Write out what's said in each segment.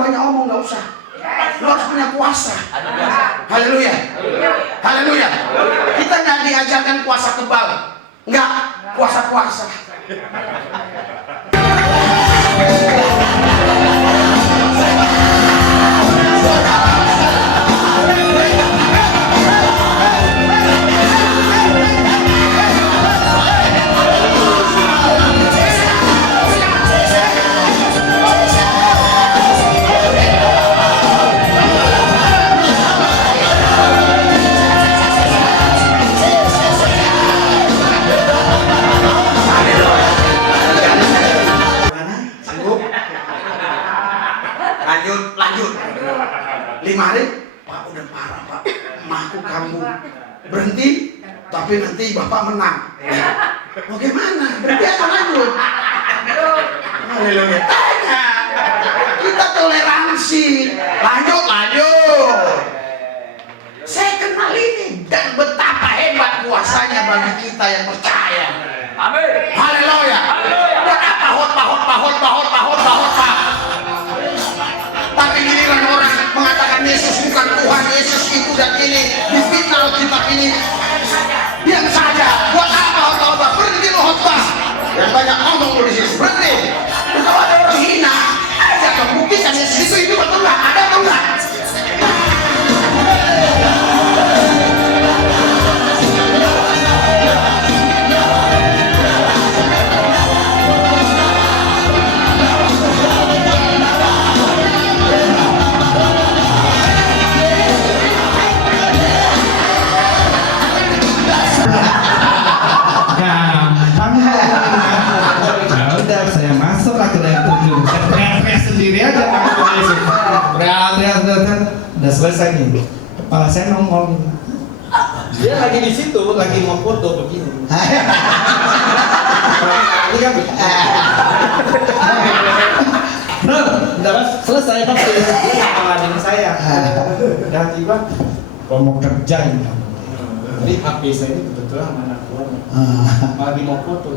banyak omong, nggak usah. Lu harus punya kuasa. Haleluya. Haleluya. Kita nggak diajarkan kuasa kebal, nggak, kuasa-kuasa. Lanjut. 5 hari, Pak udah parah Pak, mahku kambuh. Berhenti, tapi nanti Bapak menang. Bagaimana? Berhenti atau lanjut? Haleluya. Tanya. Kita toleransi. Lanjut. Saya kenal ini dan betapa hebat kuasanya bagi kita yang percaya. Amin. Haleluya. Buat apa hot. Tapi giliran orang mengatakan Yesus bukan Tuhan, Yesus itu dan ini, difitnah Alkitab ini, diam saja. Buat apa khotbah? Berhenti lo khotbah. Dan banyak ngomong lo di sini. Berhenti. Kalau ada orang hina, aja dong buktikan Yesus itu betul nggak? Ada atau enggak? Saya masuk ke dalam tujuh, saya teriak sendiri aja, teriak, udah selesai nih. Kepala saya nongol, dia lagi di situ, lagi mau foto begini. Ini kan, bro, udah selesai pasti. Dia ngalamin saya, dan tiba, mau kerja ini. Jadi HP saya ini kebetulan mana keluar, lagi mau foto.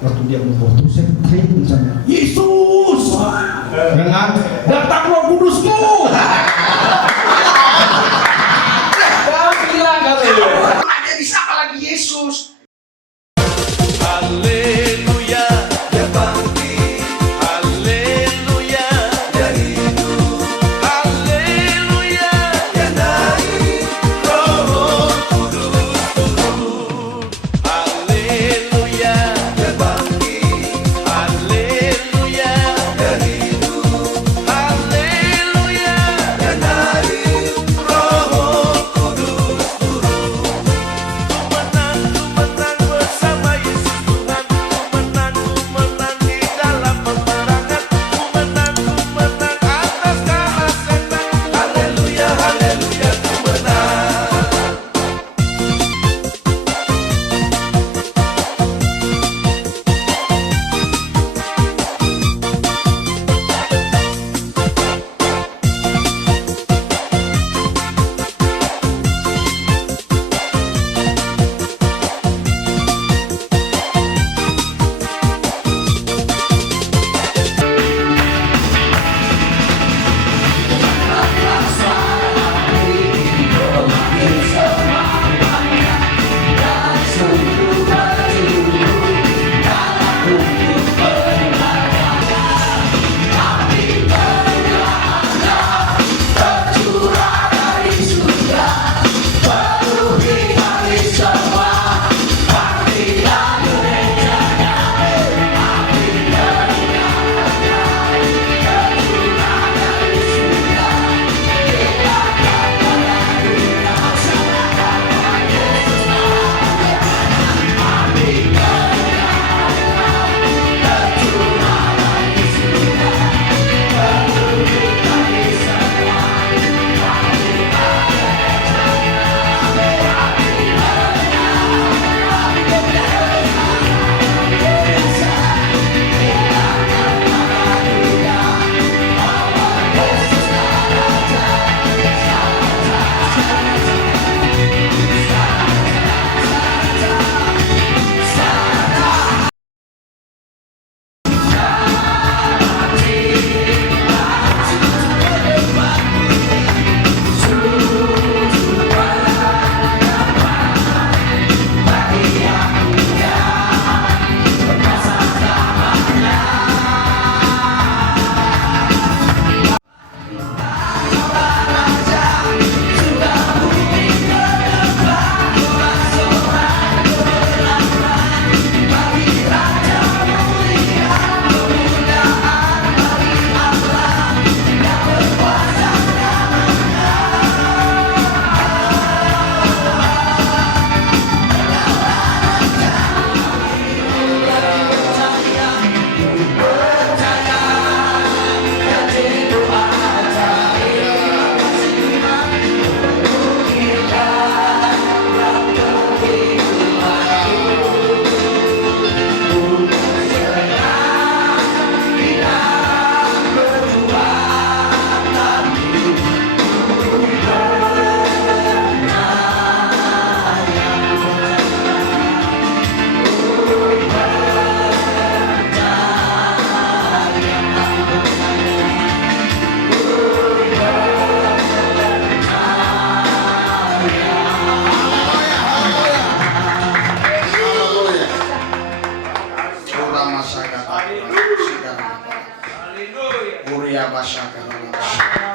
Waktu dia memfoto, saya teriak misalnya, Yesus! Dengan datang Roh Kudusmu! Kau bilang katanya. Ada di siapa lagi Yesus? Haleluya, dia bangkit. Haleluya, dia hidup. Haleluya, dia naik. Roh Kudus turun. Haleluya, dia bangkit. Haleluya, dia hidup. Haleluya, dia naik. Roh Kudus turun. Ku menang,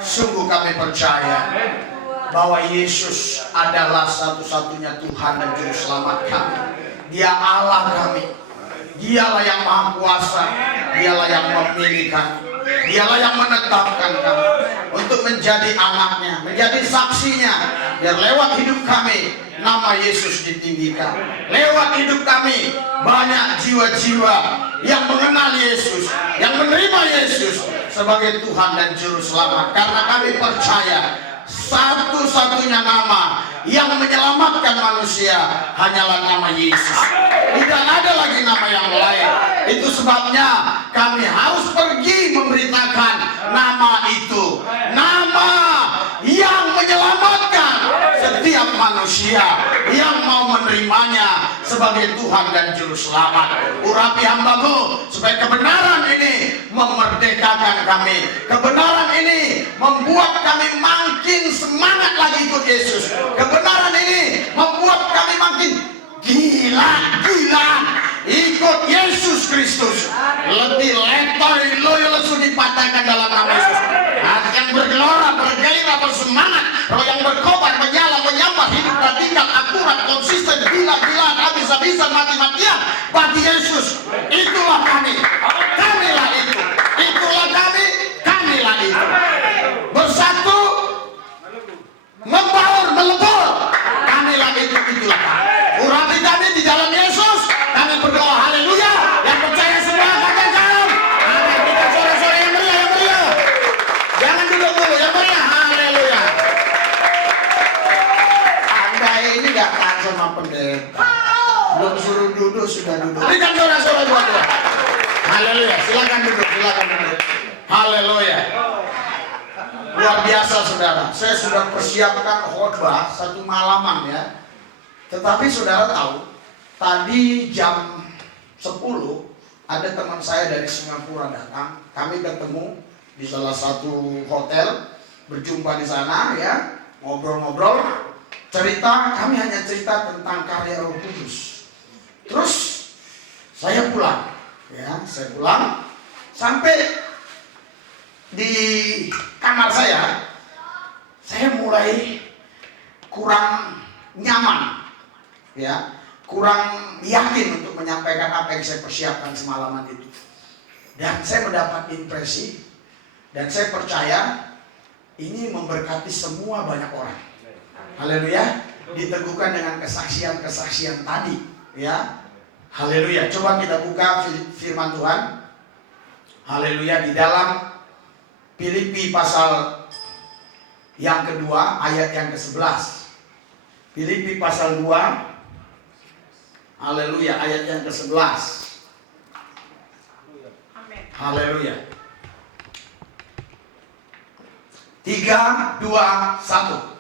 Sungguh kami percaya bahwa Yesus adalah satu-satunya Tuhan dan Juru Selamat kami. Dia Allah kami. Dialah yang Maha Kuasa. Dialah yang memilih kami. Dialah yang menetapkan kami untuk menjadi anaknya, menjadi saksinya. Biar lewat hidup kami nama Yesus ditinggikan. Lewat hidup kami banyak jiwa-jiwa yang mengenal Yesus, yang menerima Yesus sebagai Tuhan dan Juru Selamat. Karena kami percaya satu-satunya nama yang menyelamatkan manusia hanyalah nama Yesus. Tidak ada lagi nama yang lain. Itu sebabnya kami harus pergi memberitakan nama itu, nama yang menyelamatkan setiap manusia yang mau menerimanya sebagai Tuhan dan Juru Selamat. Urapi hamba-Mu supaya kebenaran ini memerdekakan kami. Kebenaran ini membuat kami makin semangat lagi ikut Yesus. Kebenaran ini membuat kami makin gila-gila ikut Yesus Kristus. Letih letoy loyo lesu dipatahkan dalam nama Yesus. Hati yang bergelora, bergairah, bersemangat, roh yang berkobar, menyala, menyambar, hidup radikal, akurat, konsisten, gila-gilaan, habis-habisan, mati-matian bagi Yesus. Itulah kami. Kamilah itu. Itulah kami. Kamilah itu. Bersatu, membaur, melebur. Kamilah itu. Itulah kami. Urapi kami di dalam Yesus. Kami berdoa haleluya. Yang percaya semua katakan amin. Kita sore-sore yang meriah, yang meriah. Jangan duduk dulu, yang meriah. Haleluya. Anda ini gak taat sama pendeta. Belum suruh duduk sudah duduk. Berikan sorak-sorak buat Tuhan. Haleluya. Silakan duduk, silakan duduk. Haleluya. Luar biasa saudara. Saya sudah persiapkan khotbah satu malaman ya. Tetapi saudara tahu, tadi jam 10 ada teman saya dari Singapura datang. Kami ketemu di salah satu hotel, berjumpa di sana ya, ngobrol-ngobrol, cerita. Kami hanya cerita tentang karya Roh Kudus. Terus saya pulang, ya, saya pulang sampai di kamar saya mulai kurang nyaman. Ya, kurang yakin untuk menyampaikan apa yang saya persiapkan semalaman itu. Dan saya mendapat impresi dan saya percaya ini memberkati semua banyak orang. Haleluya. Diteguhkan dengan kesaksian-kesaksian tadi, ya. Haleluya. Coba kita buka firman Tuhan. Haleluya, di dalam Filipi pasal yang kedua ayat yang ke-11. Filipi pasal 2 haleluya, ayat yang ke-11. Haleluya. 3, 2, 1.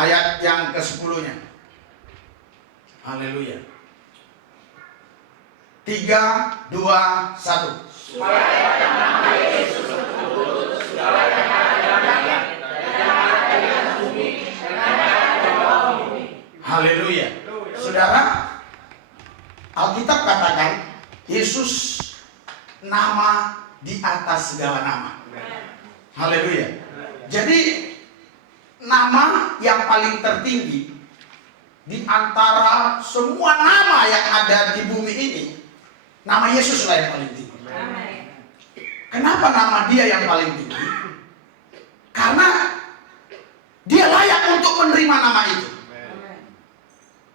Ayat yang ke-10-nya. Haleluya. 3, 2, 1. Haleluya. Saudara, Alkitab katakan Yesus nama di atas segala nama. Haleluya. Jadi nama yang paling tertinggi di antara semua nama yang ada di bumi ini, nama Yesus lah yang paling tinggi. Kenapa nama dia yang paling tinggi? Karena dia layak untuk menerima nama itu.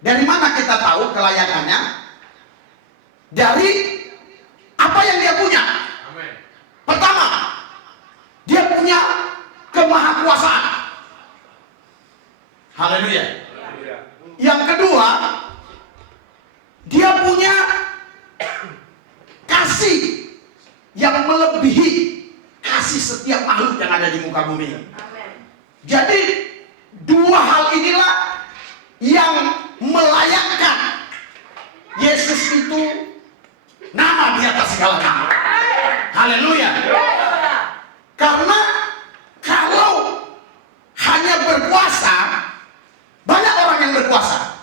Dari mana kita tahu kelayakannya? Dari apa yang dia punya. Pertama, dia punya kemahakuasaan. Haleluya. Yang kedua, dia punya kasih yang melebihi kasih setiap makhluk yang ada di muka bumi. Jadi dua hal inilah yang melayakkan Yesus itu nama di atas segala nama. Haleluya. Karena kalau hanya berkuasa, banyak orang yang berkuasa,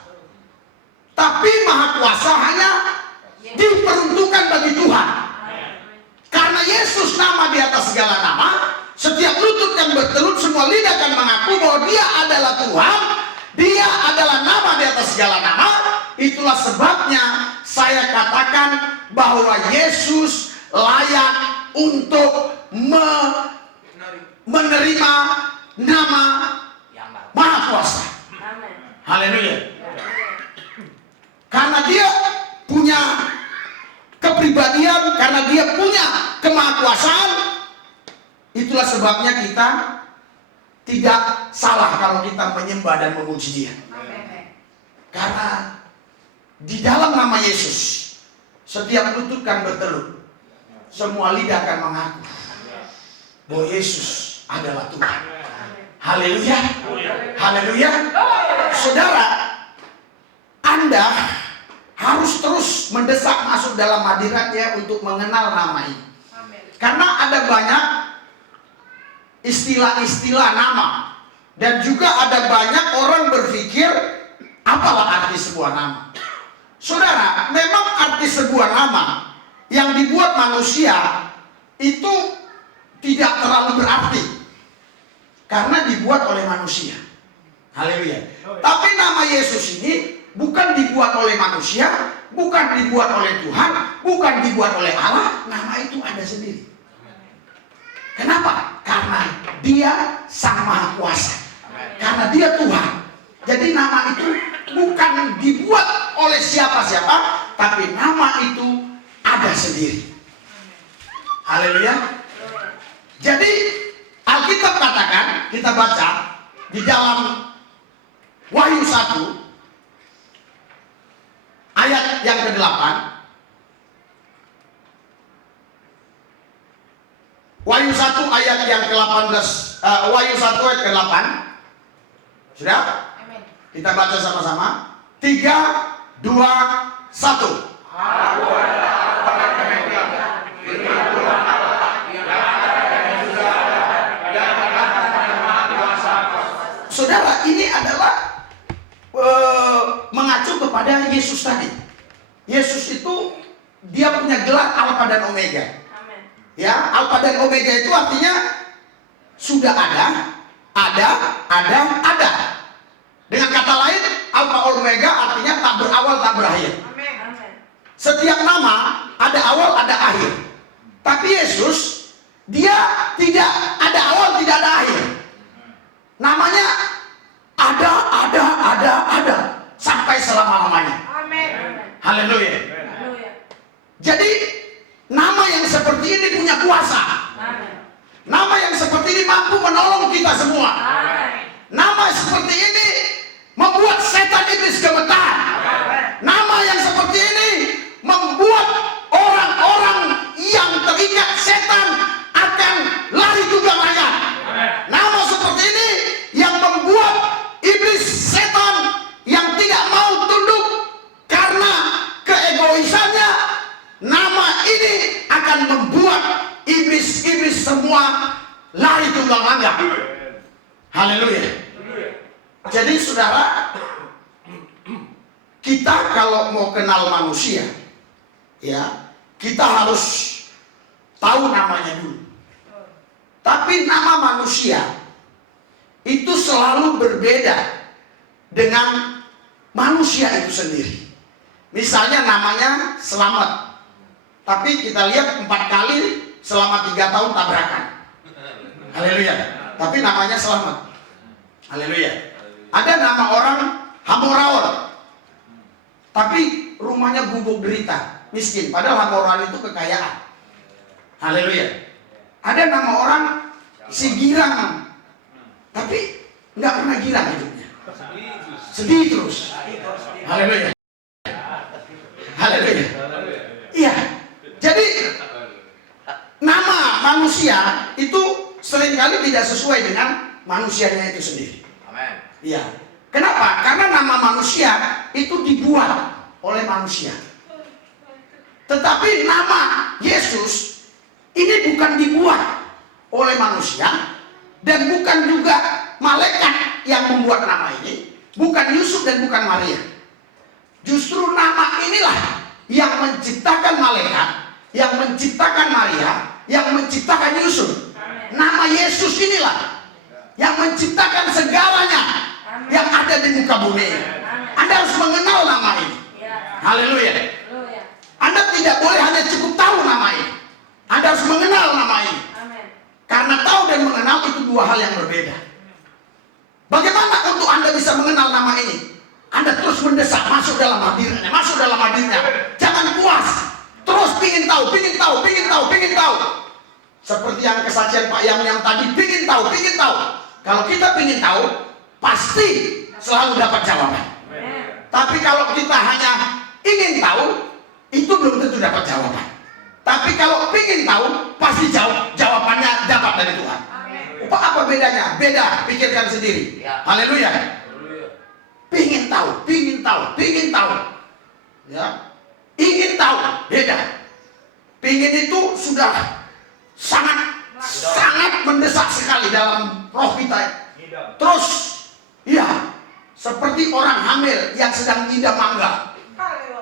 tapi maha kuasa hanya adalah Tuhan, Dia adalah nama di atas segala nama. Itulah sebabnya saya katakan bahwa Yesus layak untuk menerima nama Maha Kuasa. Haleluya. Karena Dia punya kepribadian, karena Dia punya kemahakuasaan, itulah sebabnya kita tidak salah kalau kita menyembah dan memuji Dia. Karena di dalam nama Yesus setiap lutut kan bertelur, semua lidah akan mengaku bahwa Yesus adalah Tuhan. Haleluya. Haleluya. Saudara, Anda harus terus mendesak masuk dalam hadirat-Nya untuk mengenal nama ini. Karena ada banyak istilah-istilah nama, dan juga ada banyak orang berpikir apalah arti sebuah nama. Saudara, memang arti sebuah nama yang dibuat manusia itu tidak terlalu berarti karena dibuat oleh manusia. Haleluya. Tapi nama Yesus ini bukan dibuat oleh manusia, bukan dibuat oleh Tuhan, bukan dibuat oleh Allah. Nama itu ada sendiri. Kenapa? Karena Dia Sang Maha Kuasa. Karena Dia Tuhan. Jadi nama itu bukan dibuat oleh siapa-siapa, tapi nama itu ada sendiri. Haleluya. Jadi Alkitab katakan, kita baca di dalam Wahyu 1 ayat yang ke-8. Wahyu 1 ayat yang ke-18, Wahyu 1 ayat ke-8. Sudah? Kita baca sama-sama. 3, 2, 1. Saudara, ini adalah mengacu kepada Yesus tadi. Yesus itu Dia punya gelar Alfa dan Omega. Ya, Alfa dan Omega itu artinya sudah ada. Dengan kata lain, Alfa Omega artinya tak berawal tak berakhir. Setiap nama ada awal ada akhir. Tapi Yesus, Dia tidak ada awal tidak ada akhir. Namanya ada sampai selama-lamanya. Haleluya. Jadi nama yang seperti ini punya kuasa. Nama yang seperti ini mampu menolong kita semua. Nama seperti ini membuat setan iblis gemetar. Nama yang seperti ini membuat orang-orang yang terikat setan akan lari tunggang langgang. Nama seperti ini yang membuat iblis setan yang tidak mau tunduk karena keegoisannya. Nama ini akan membuat iblis-iblis semua lari tunggang langgang. Haleluya. Jadi saudara, kita kalau mau kenal manusia, ya, kita harus tahu namanya dulu. Tapi nama manusia itu selalu berbeda dengan manusia itu sendiri. Misalnya namanya Selamat, tapi kita lihat 4 kali selama 3 tahun tabrakan. Haleluya. Tapi namanya Selamat. Haleluya. Ada nama orang Hamoraon, tapi rumahnya gubuk derita, miskin. Padahal Hamoraon itu kekayaan. Haleluya. Ada nama orang si girang, tapi nggak pernah girang hidupnya. Sedih terus. Haleluya. Haleluya. Iya. Jadi nama manusia itu seringkali tidak sesuai dengan manusianya itu sendiri. Amen. Iya. Kenapa? Karena nama manusia itu dibuat oleh manusia. Tetapi nama Yesus ini bukan dibuat oleh manusia, dan bukan juga malaikat yang membuat nama ini, bukan Yusuf dan bukan Maria. Justru nama inilah yang menciptakan malaikat, yang menciptakan Maria, yang menciptakan Yusuf. Nama Yesus inilah yang menciptakan segalanya yang ada di muka bumi ini. Anda harus mengenal nama ini. Haleluya. Anda tidak boleh hanya cukup tahu nama ini. Anda harus mengenal nama ini. Karena tahu dan mengenal itu dua hal yang berbeda. Bagaimana untuk Anda bisa mengenal nama ini? Anda terus mendesak, masuk dalam hadirnya, masuk dalam hadirnya. Jangan puas. Terus pingin tahu, pingin tahu, pingin tahu, pingin tahu. Seperti yang kesaksian Pak yang tadi, pingin tahu, pingin tahu. Kalau kita pingin tahu, pasti selalu dapat jawaban. Tapi kalau kita hanya ingin tahu, itu belum tentu dapat jawaban. Tapi kalau pingin tahu, pasti jawabannya dapat dari Tuhan. Apa bedanya? Beda, pikirkan sendiri. Haleluya. Pingin tahu, pingin tahu, pingin tahu. Ya, ingin tahu, beda. Pingin itu sudah sangat mendesak sekali dalam roh kita. Terus, ya, seperti orang hamil yang sedang ngidam mangga.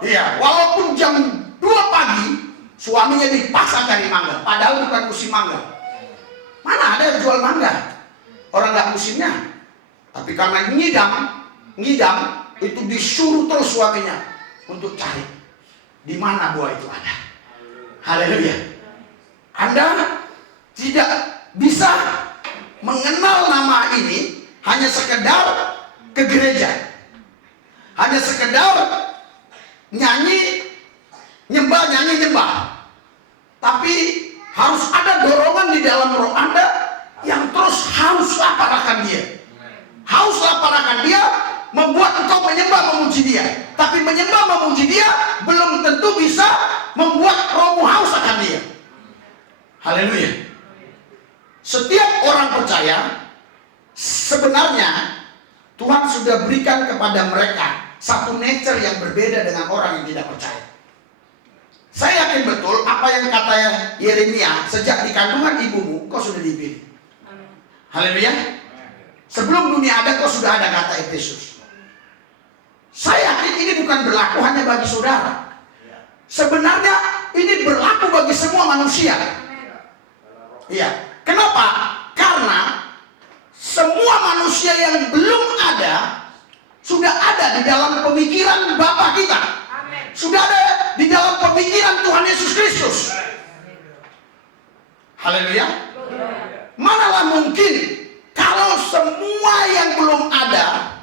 Iya, walaupun jam 2 pagi, suaminya dipaksa cari mangga, padahal bukan musim mangga. Mana ada yang jual mangga? Orang nggak musimnya. Tapi karena ngidam itu disuruh terus suaminya untuk cari di mana buah itu ada. Haleluya. Anda tidak bisa mengenal nama ini hanya sekedar ke gereja, hanya sekedar nyanyi nyembah, tapi harus ada dorongan di dalam roh Anda yang terus haus laparakan dia. Haus laparakan dia membuat engkau menyembah memuji dia. Tapi menyembah memuji dia belum tentu bisa membuat rohmu haus akan dia. Haleluya. Setiap orang percaya sebenarnya Tuhan sudah berikan kepada mereka satu nature yang berbeda dengan orang yang tidak percaya. Saya yakin betul apa yang kata Yeremia, sejak di kandungan ibumu kau sudah dipilih. Haleluya. Sebelum dunia ada kau sudah ada, kata Efesus. Saya yakin ini bukan berlaku hanya bagi saudara. Sebenarnya ini berlaku bagi semua manusia. Iya. Kenapa? Karena semua manusia yang belum ada sudah ada di dalam pemikiran Bapa kita. Sudah ada di dalam pemikiran Tuhan Yesus Kristus. Haleluya. Manalah mungkin kalau semua yang belum ada,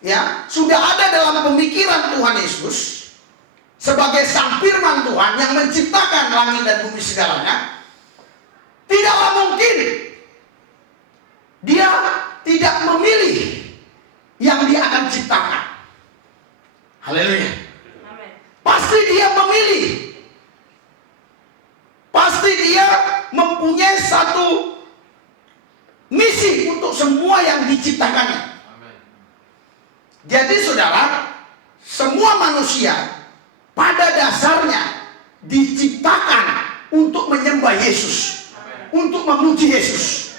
ya, sudah ada dalam pemikiran Tuhan Yesus sebagai Sang Firman Tuhan yang menciptakan langit dan bumi segalanya, tidaklah mungkin dia tidak memilih yang dia akan ciptakan. Haleluya. Pasti dia memilih. Pasti dia mempunyai satu misi untuk semua yang diciptakannya. Jadi saudara, semua manusia pada dasarnya diciptakan untuk menyembah Yesus, untuk memuji Yesus.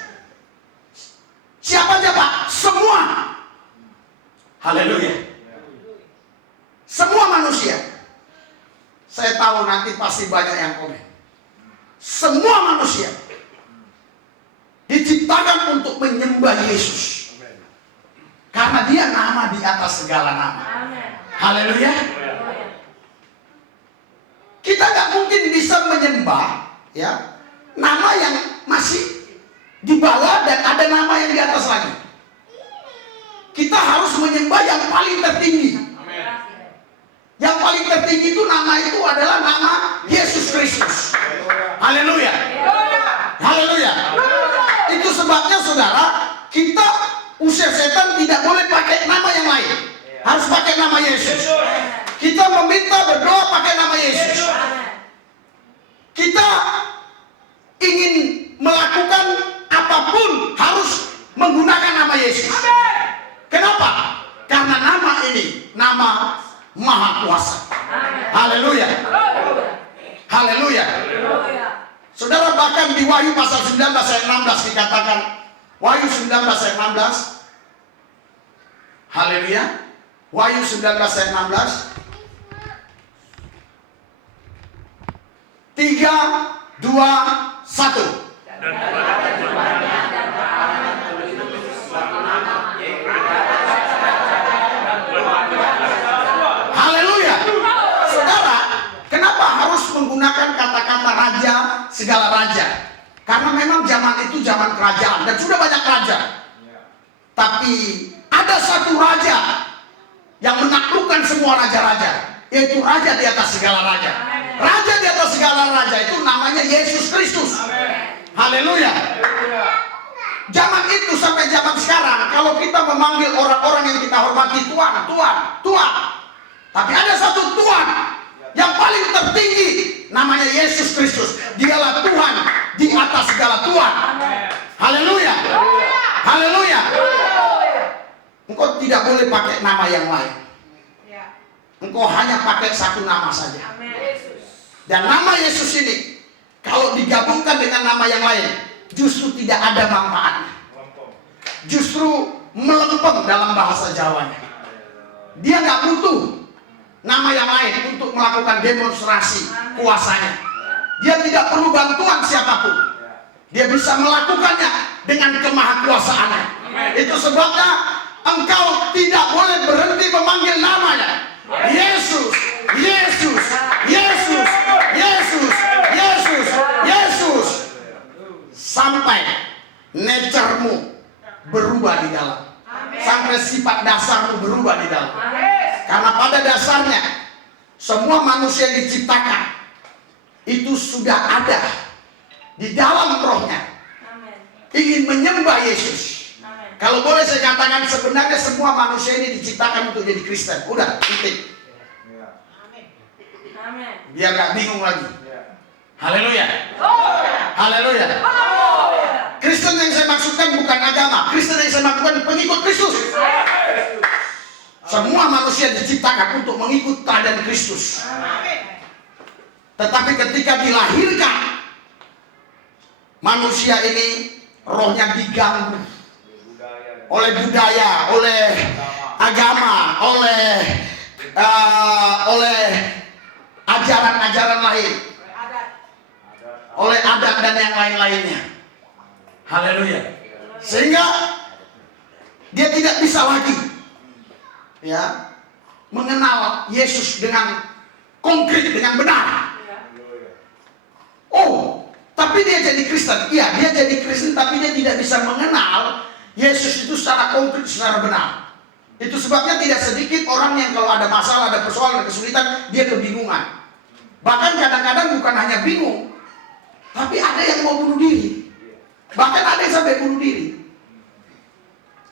Siapa aja Pak? Semua. Haleluya. Semua manusia. Saya tahu nanti pasti banyak yang komen. Semua manusia diciptakan untuk menyembah Yesus. Karena dia nama di atas segala nama. Haleluya. Kita gak mungkin bisa menyembah, ya, nama yang masih di bawah dan ada nama yang di atas lagi. Kita harus menyembah yang paling tertinggi. Yang paling tertinggi itu nama itu adalah nama Yesus Kristus. Haleluya. Haleluya. Itu sebabnya saudara, kita usir setan tidak boleh pakai nama yang lain. Harus pakai nama Yesus. Kita meminta berdoa pakai nama Yesus. Kita ingin melakukan apapun harus menggunakan nama Yesus. Kenapa? Karena nama ini nama Maha Kuasa. Haleluya. Haleluya. Saudara, bahkan di Wahyu pasal 19 ayat 16 dikatakan, Wahyu 19 ayat 16. Haleluya. Wahyu 19 ayat 16. 3, 2, 1. segala raja. Karena memang zaman itu zaman kerajaan dan sudah banyak raja. Tapi ada satu raja yang menaklukkan semua raja-raja, yaitu raja di atas segala raja. Raja di atas segala raja itu namanya Yesus Kristus. Haleluya. Zaman itu sampai zaman sekarang, kalau kita memanggil orang-orang yang kita hormati Tuhan, Tuhan, Tuhan. Tapi ada satu Tuhan yang paling tertinggi, namanya Yesus Kristus. Dialah Tuhan di atas segala Tuhan. Haleluya. Haleluya. Engkau tidak boleh pakai nama yang lain. Engkau hanya pakai satu nama saja. Dan nama Yesus ini, kalau digabungkan dengan nama yang lain, justru tidak ada manfaatnya. Justru melempem dalam bahasa Jawanya. Dia nggak butuh nama yang lain untuk melakukan demonstrasi kuasanya. Dia tidak perlu bantuan siapapun. Dia bisa melakukannya dengan kemahakuasaannya. Itu sebabnya engkau tidak boleh berhenti memanggil namanya. Yesus, Yesus, Yesus, Yesus, Yesus, Yesus. Sampai nature-mu berubah di dalam. Sampai sifat dasarmu berubah di dalam. Karena pada dasarnya semua manusia yang diciptakan itu sudah ada di dalam rohnya, ingin menyembah Yesus. Kalau boleh saya katakan, sebenarnya semua manusia ini diciptakan untuk jadi Kristen. Udah, titik. Biar gak bingung lagi. Haleluya. Haleluya. Kristen yang saya maksudkan bukan agama. Kristen yang saya maksudkan pengikut Kristus. Semua manusia diciptakan untuk mengikut teladan Kristus. Tetapi ketika dilahirkan, manusia ini rohnya diganggu oleh budaya, oleh agama, oleh ajaran-ajaran lain, oleh adat dan yang lain-lainnya. Haleluya. Sehingga dia tidak bisa lagi mengenal Yesus dengan konkret, dengan benar. Oh, tapi dia jadi Kristen. Iya, dia jadi Kristen, tapi dia tidak bisa mengenal Yesus itu secara konkret, secara benar. Itu sebabnya tidak sedikit orang yang kalau ada masalah, ada persoalan, ada kesulitan, dia kebingungan. Bahkan kadang-kadang bukan hanya bingung, tapi ada yang mau bunuh diri. Bahkan ada yang sampai bunuh diri.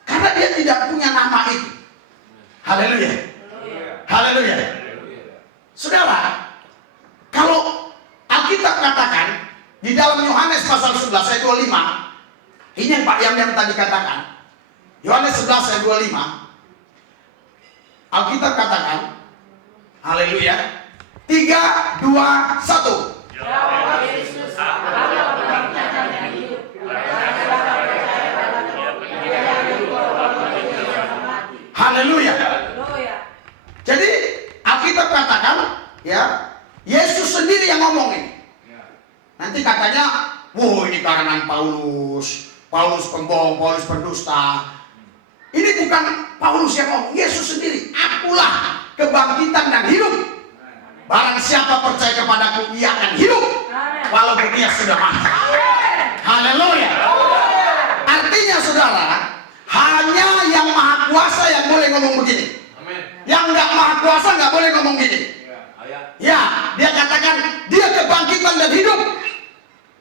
Karena dia tidak punya nama itu. Haleluya. Haleluya. Saudara, kalau Alkitab katakan di dalam Yohanes pasal 11 ayat 25, ini yang Pak Yam tadi katakan. Yohanes 11 ayat 25. Alkitab katakan, haleluya. 3, 2, 1. Haleluya. Jadi Alkitab katakan, Yesus sendiri yang ngomongin. Nanti katanya, wah ini karangan Paulus pembohong, Paulus pendusta. Ini bukan Paulus yang ngomong, Yesus sendiri. Akulah kebangkitan dan hidup. Barang siapa percaya kepadaku, ia akan hidup walaupun ia sudah mati. Haleluya. Artinya saudara, hanya yang maha kuasa yang boleh ngomong begini. Yang nggak maha kuasa nggak boleh ngomong gini. Ya, dia katakan dia kebangkitan dan hidup.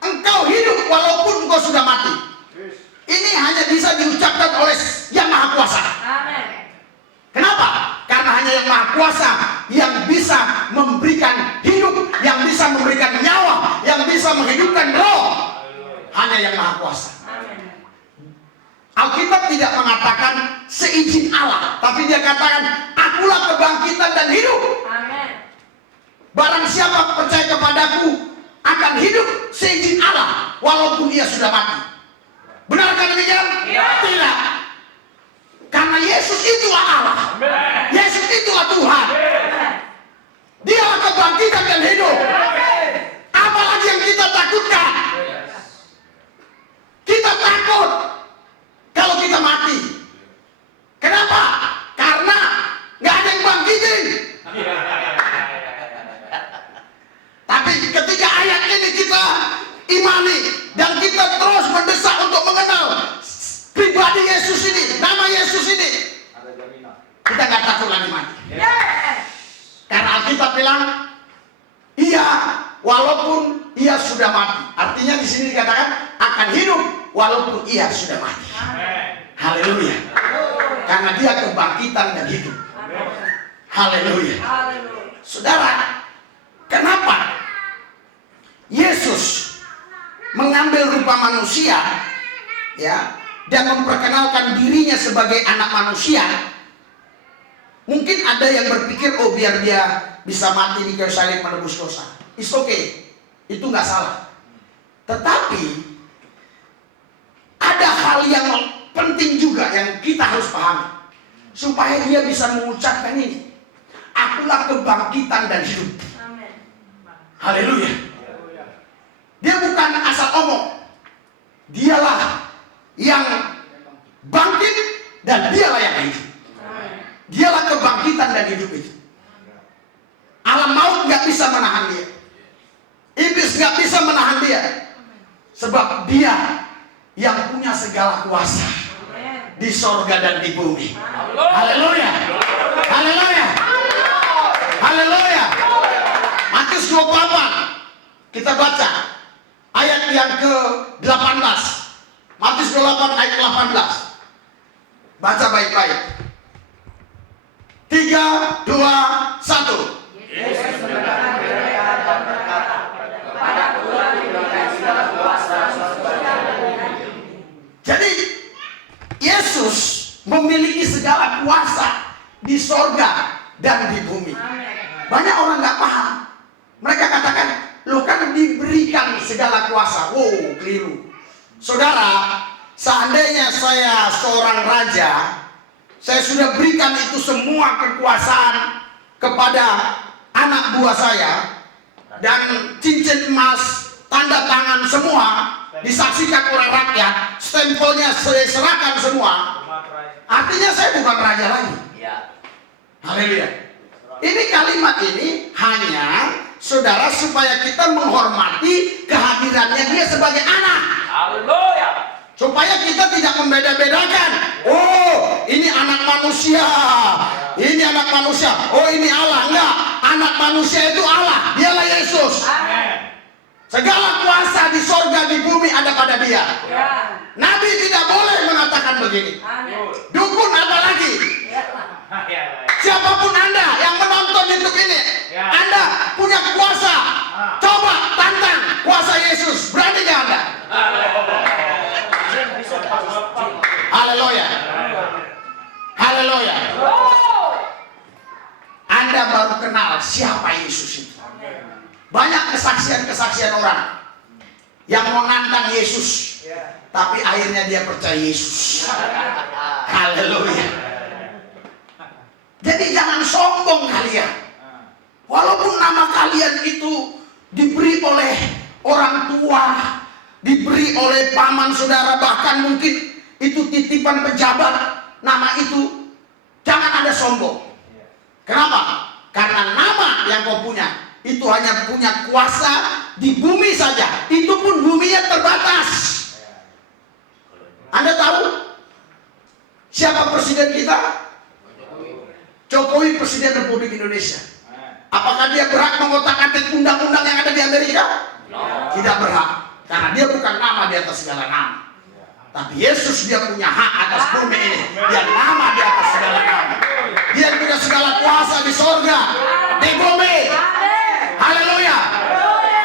Engkau hidup walaupun engkau sudah mati. Ini hanya bisa diucapkan oleh yang maha kuasa. Kenapa? Karena hanya yang maha kuasa yang bisa memberikan hidup, yang bisa memberikan nyawa, yang bisa menghidupkan roh. Hanya yang maha kuasa. Alkitab tidak mengatakan seizin Allah, tapi dia katakan akulah kebangkitan dan hidup. Barang siapa percaya kepadaku akan hidup seizin Allah walaupun ia sudah mati. Benarkah demikian? Tidak. Karena Yesus itulah Allah. Yesus itulah Tuhan. Dialah kebangkitan dan hidup. Apalagi yang kita takutkan? Kita takut kalau kita mati. Kenapa? Karena nggak ada yang bangkitin. Tapi ketika ayat ini kita Kita nggak takut lagi mati. Karena Alkitab bilang, iya, walaupun ia sudah mati. Artinya di sini dikatakan akan hidup walaupun ia sudah mati. Haleluya. Karena dia kebangkitan dan hidup. Haleluya. Saudara, kenapa Yesus mengambil rupa manusia, ya, dan memperkenalkan dirinya sebagai anak manusia? Mungkin ada yang berpikir, oh biar dia bisa mati di kayu salib menebus dosa. It's okay, itu nggak salah. Tetapi ada hal yang penting juga yang kita harus pahami, supaya dia bisa mengucapkan ini. Akulah kebangkitan dan hidup. Haleluya. Dia bukan asal omong. Dialah yang bangkit dan dialah yang hidup. Dialah kebangkitan dan hidup itu. Alam maut nggak bisa menahan dia. Iblis nggak bisa menahan dia. Sebab dia yang punya segala kuasa di sorga dan di bumi. Haleluya. Haleluya. Haleluya. Matius 28. Kita baca ayat yang ke-18. Matius 28 ayat 18. Baca baik-baik. 3, 2, 1. Yesus berkata kepada Tuhan diberikan segala kuasa Jadi Yesus memiliki segala kuasa di sorga dan di bumi. Banyak orang nggak paham. Mereka katakan, lo kan diberikan segala kuasa. Wow, keliru. Saudara, seandainya saya seorang raja, saya sudah berikan itu semua kekuasaan kepada anak buah saya, dan cincin emas, tanda tangan semua disaksikan oleh rakyat, stempelnya saya serahkan semua. Artinya saya bukan raja lagi. Haleluya. Ini kalimat ini hanya saudara supaya kita menghormati kehadirannya dia sebagai anak. Haleluya. Supaya kita tidak membeda-bedakan. Oh, ini anak manusia. Ini anak manusia. Oh, ini Allah. Enggak. Anak manusia itu Allah. Dialah Yesus. Amin. Segala kuasa di sorga di bumi ada pada dia. Ya. Nabi tidak boleh mengatakan begini. Amin. Dukun apalagi. Siapapun Anda yang menonton YouTube ini, Anda punya kuasa. Coba tantang kuasa Yesus. Berani nggak Anda? Haleluya. Haleluya. Anda baru kenal siapa Yesus itu. Banyak kesaksian-kesaksian orang yang mau nantang Yesus, tapi akhirnya dia percaya Yesus. Haleluya. Jadi jangan sombong kalian. Walaupun nama kalian itu diberi oleh orang tua, diberi oleh paman saudara, bahkan mungkin itu titipan pejabat, nama itu, jangan ada sombong. Kenapa? Karena nama yang kau punya itu hanya punya kuasa di bumi saja. Itu pun buminya terbatas. Anda tahu siapa presiden kita? Jokowi, Presiden Republik Indonesia. Apakah dia berhak mengotak-atik undang-undang yang ada di Amerika? Tidak berhak. Karena dia bukan nama di atas segala nama. Tapi Yesus dia punya hak atas bumi ini. Dia nama di atas segala nama. Dia punya segala kuasa di sorga, di bumi. Haleluya.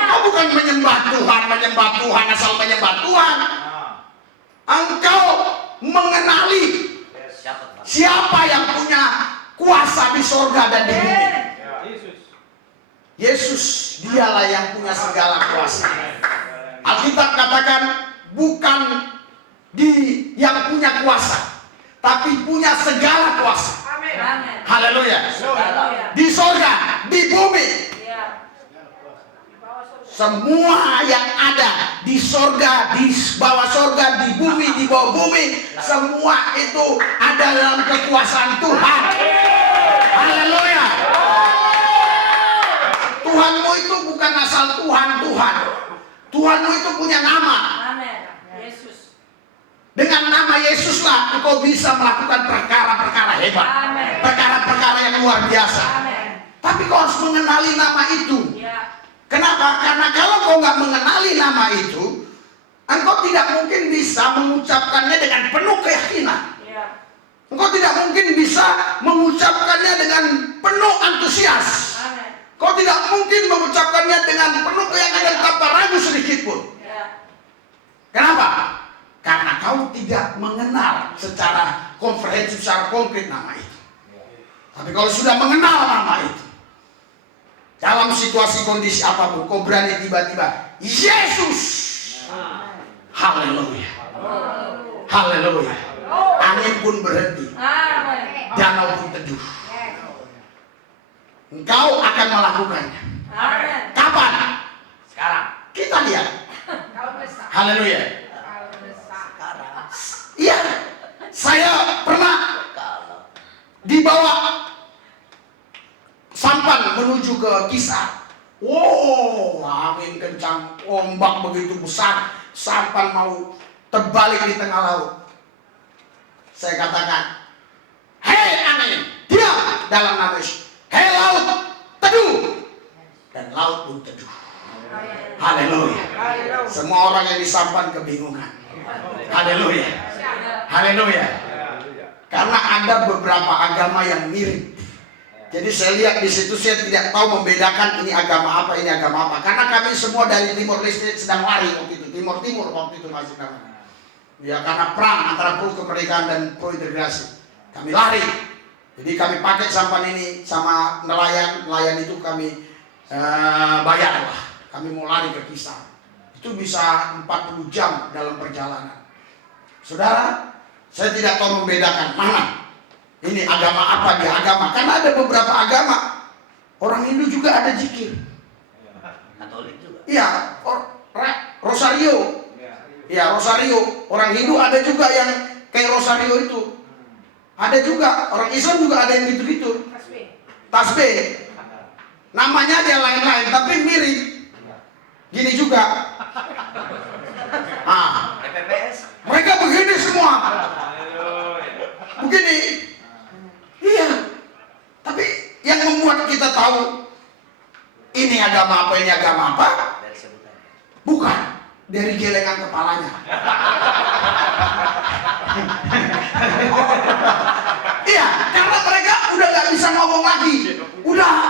Kau bukan menyembah Tuhan asal menyembah Tuhan. Engkau mengenali siapa yang punya kuasa di sorga dan di bumi. Yesus dialah yang punya segala kuasa. Alkitab katakan bukan yang punya kuasa, tapi punya segala kuasa. Haleluya. Di sorga, di bumi. Semua yang ada di sorga, di bawah sorga, di bumi, di bawah bumi, semua itu ada dalam kekuasaan Tuhan. Haleluya. Tuhanmu itu bukan asal Tuhan. Tuhanmu itu punya nama. Dengan nama Yesuslah engkau bisa melakukan perkara-perkara hebat. perkara-perkara yang luar biasa. Tapi kau harus mengenali nama itu. Kenapa? Karena kalau kau nggak mengenali nama itu, engkau tidak mungkin bisa mengucapkannya dengan penuh keyakinan. Engkau tidak mungkin bisa mengucapkannya dengan penuh antusias. Kau tidak mungkin mengucapkannya dengan penuh keyakinan tanpa ragu sedikit pun. Kenapa? Karena kau tidak mengenal secara komprehensif, secara konkret nama itu. Tapi kalau sudah mengenal nama itu, dalam situasi kondisi apapun, kau berani tiba-tiba, Yesus. Haleluya. Haleluya. Angin pun berhenti. Danau pun teduh. Engkau akan melakukannya. Kapan? Sekarang. Kita lihat. Haleluya. Iya. Saya pernah dibawa sampan menuju ke Kisar. Wow, angin kencang, ombak begitu besar, sampan mau terbalik di tengah laut. Saya katakan, hei angin, diam dalam nama Yesus. Hei laut, teduh. Dan laut pun teduh. Haleluya. Semua orang yang disampan kebingungan. Haleluya. Haleluya. Karena ada beberapa agama yang mirip. Jadi saya lihat di situ, saya tidak tahu membedakan ini agama apa, ini agama apa. Karena kami semua dari Timur Leste sedang lari waktu itu. Timur waktu itu masih namanya. Ya karena perang antara pro kemerdekaan dan pro integrasi. Kami lari. Jadi kami pakai sampan ini sama nelayan itu kami bayar lah. Kami mau lari ke Kisar. Itu bisa 40 jam dalam perjalanan. Saudara, saya tidak tahu membedakan mana ini agama apa dia agama. Karena ada beberapa agama. Orang Hindu juga ada zikir. Katolik juga. Iya, Rosario. Ya, Rosario. Orang Hindu ada juga yang kayak Rosario itu. Ada juga, orang Islam juga ada yang gitu-gitu. Tasbih. Namanya dia lain-lain, tapi mirip. Gini juga. PPS. Mereka begini semua. Begini. Iya. Tapi yang membuat kita tahu ini agama apa, ini agama apa? Dari sebutannya. Bukan. Dari gelengan kepalanya. Iya, karena mereka udah gak bisa ngomong lagi. Udah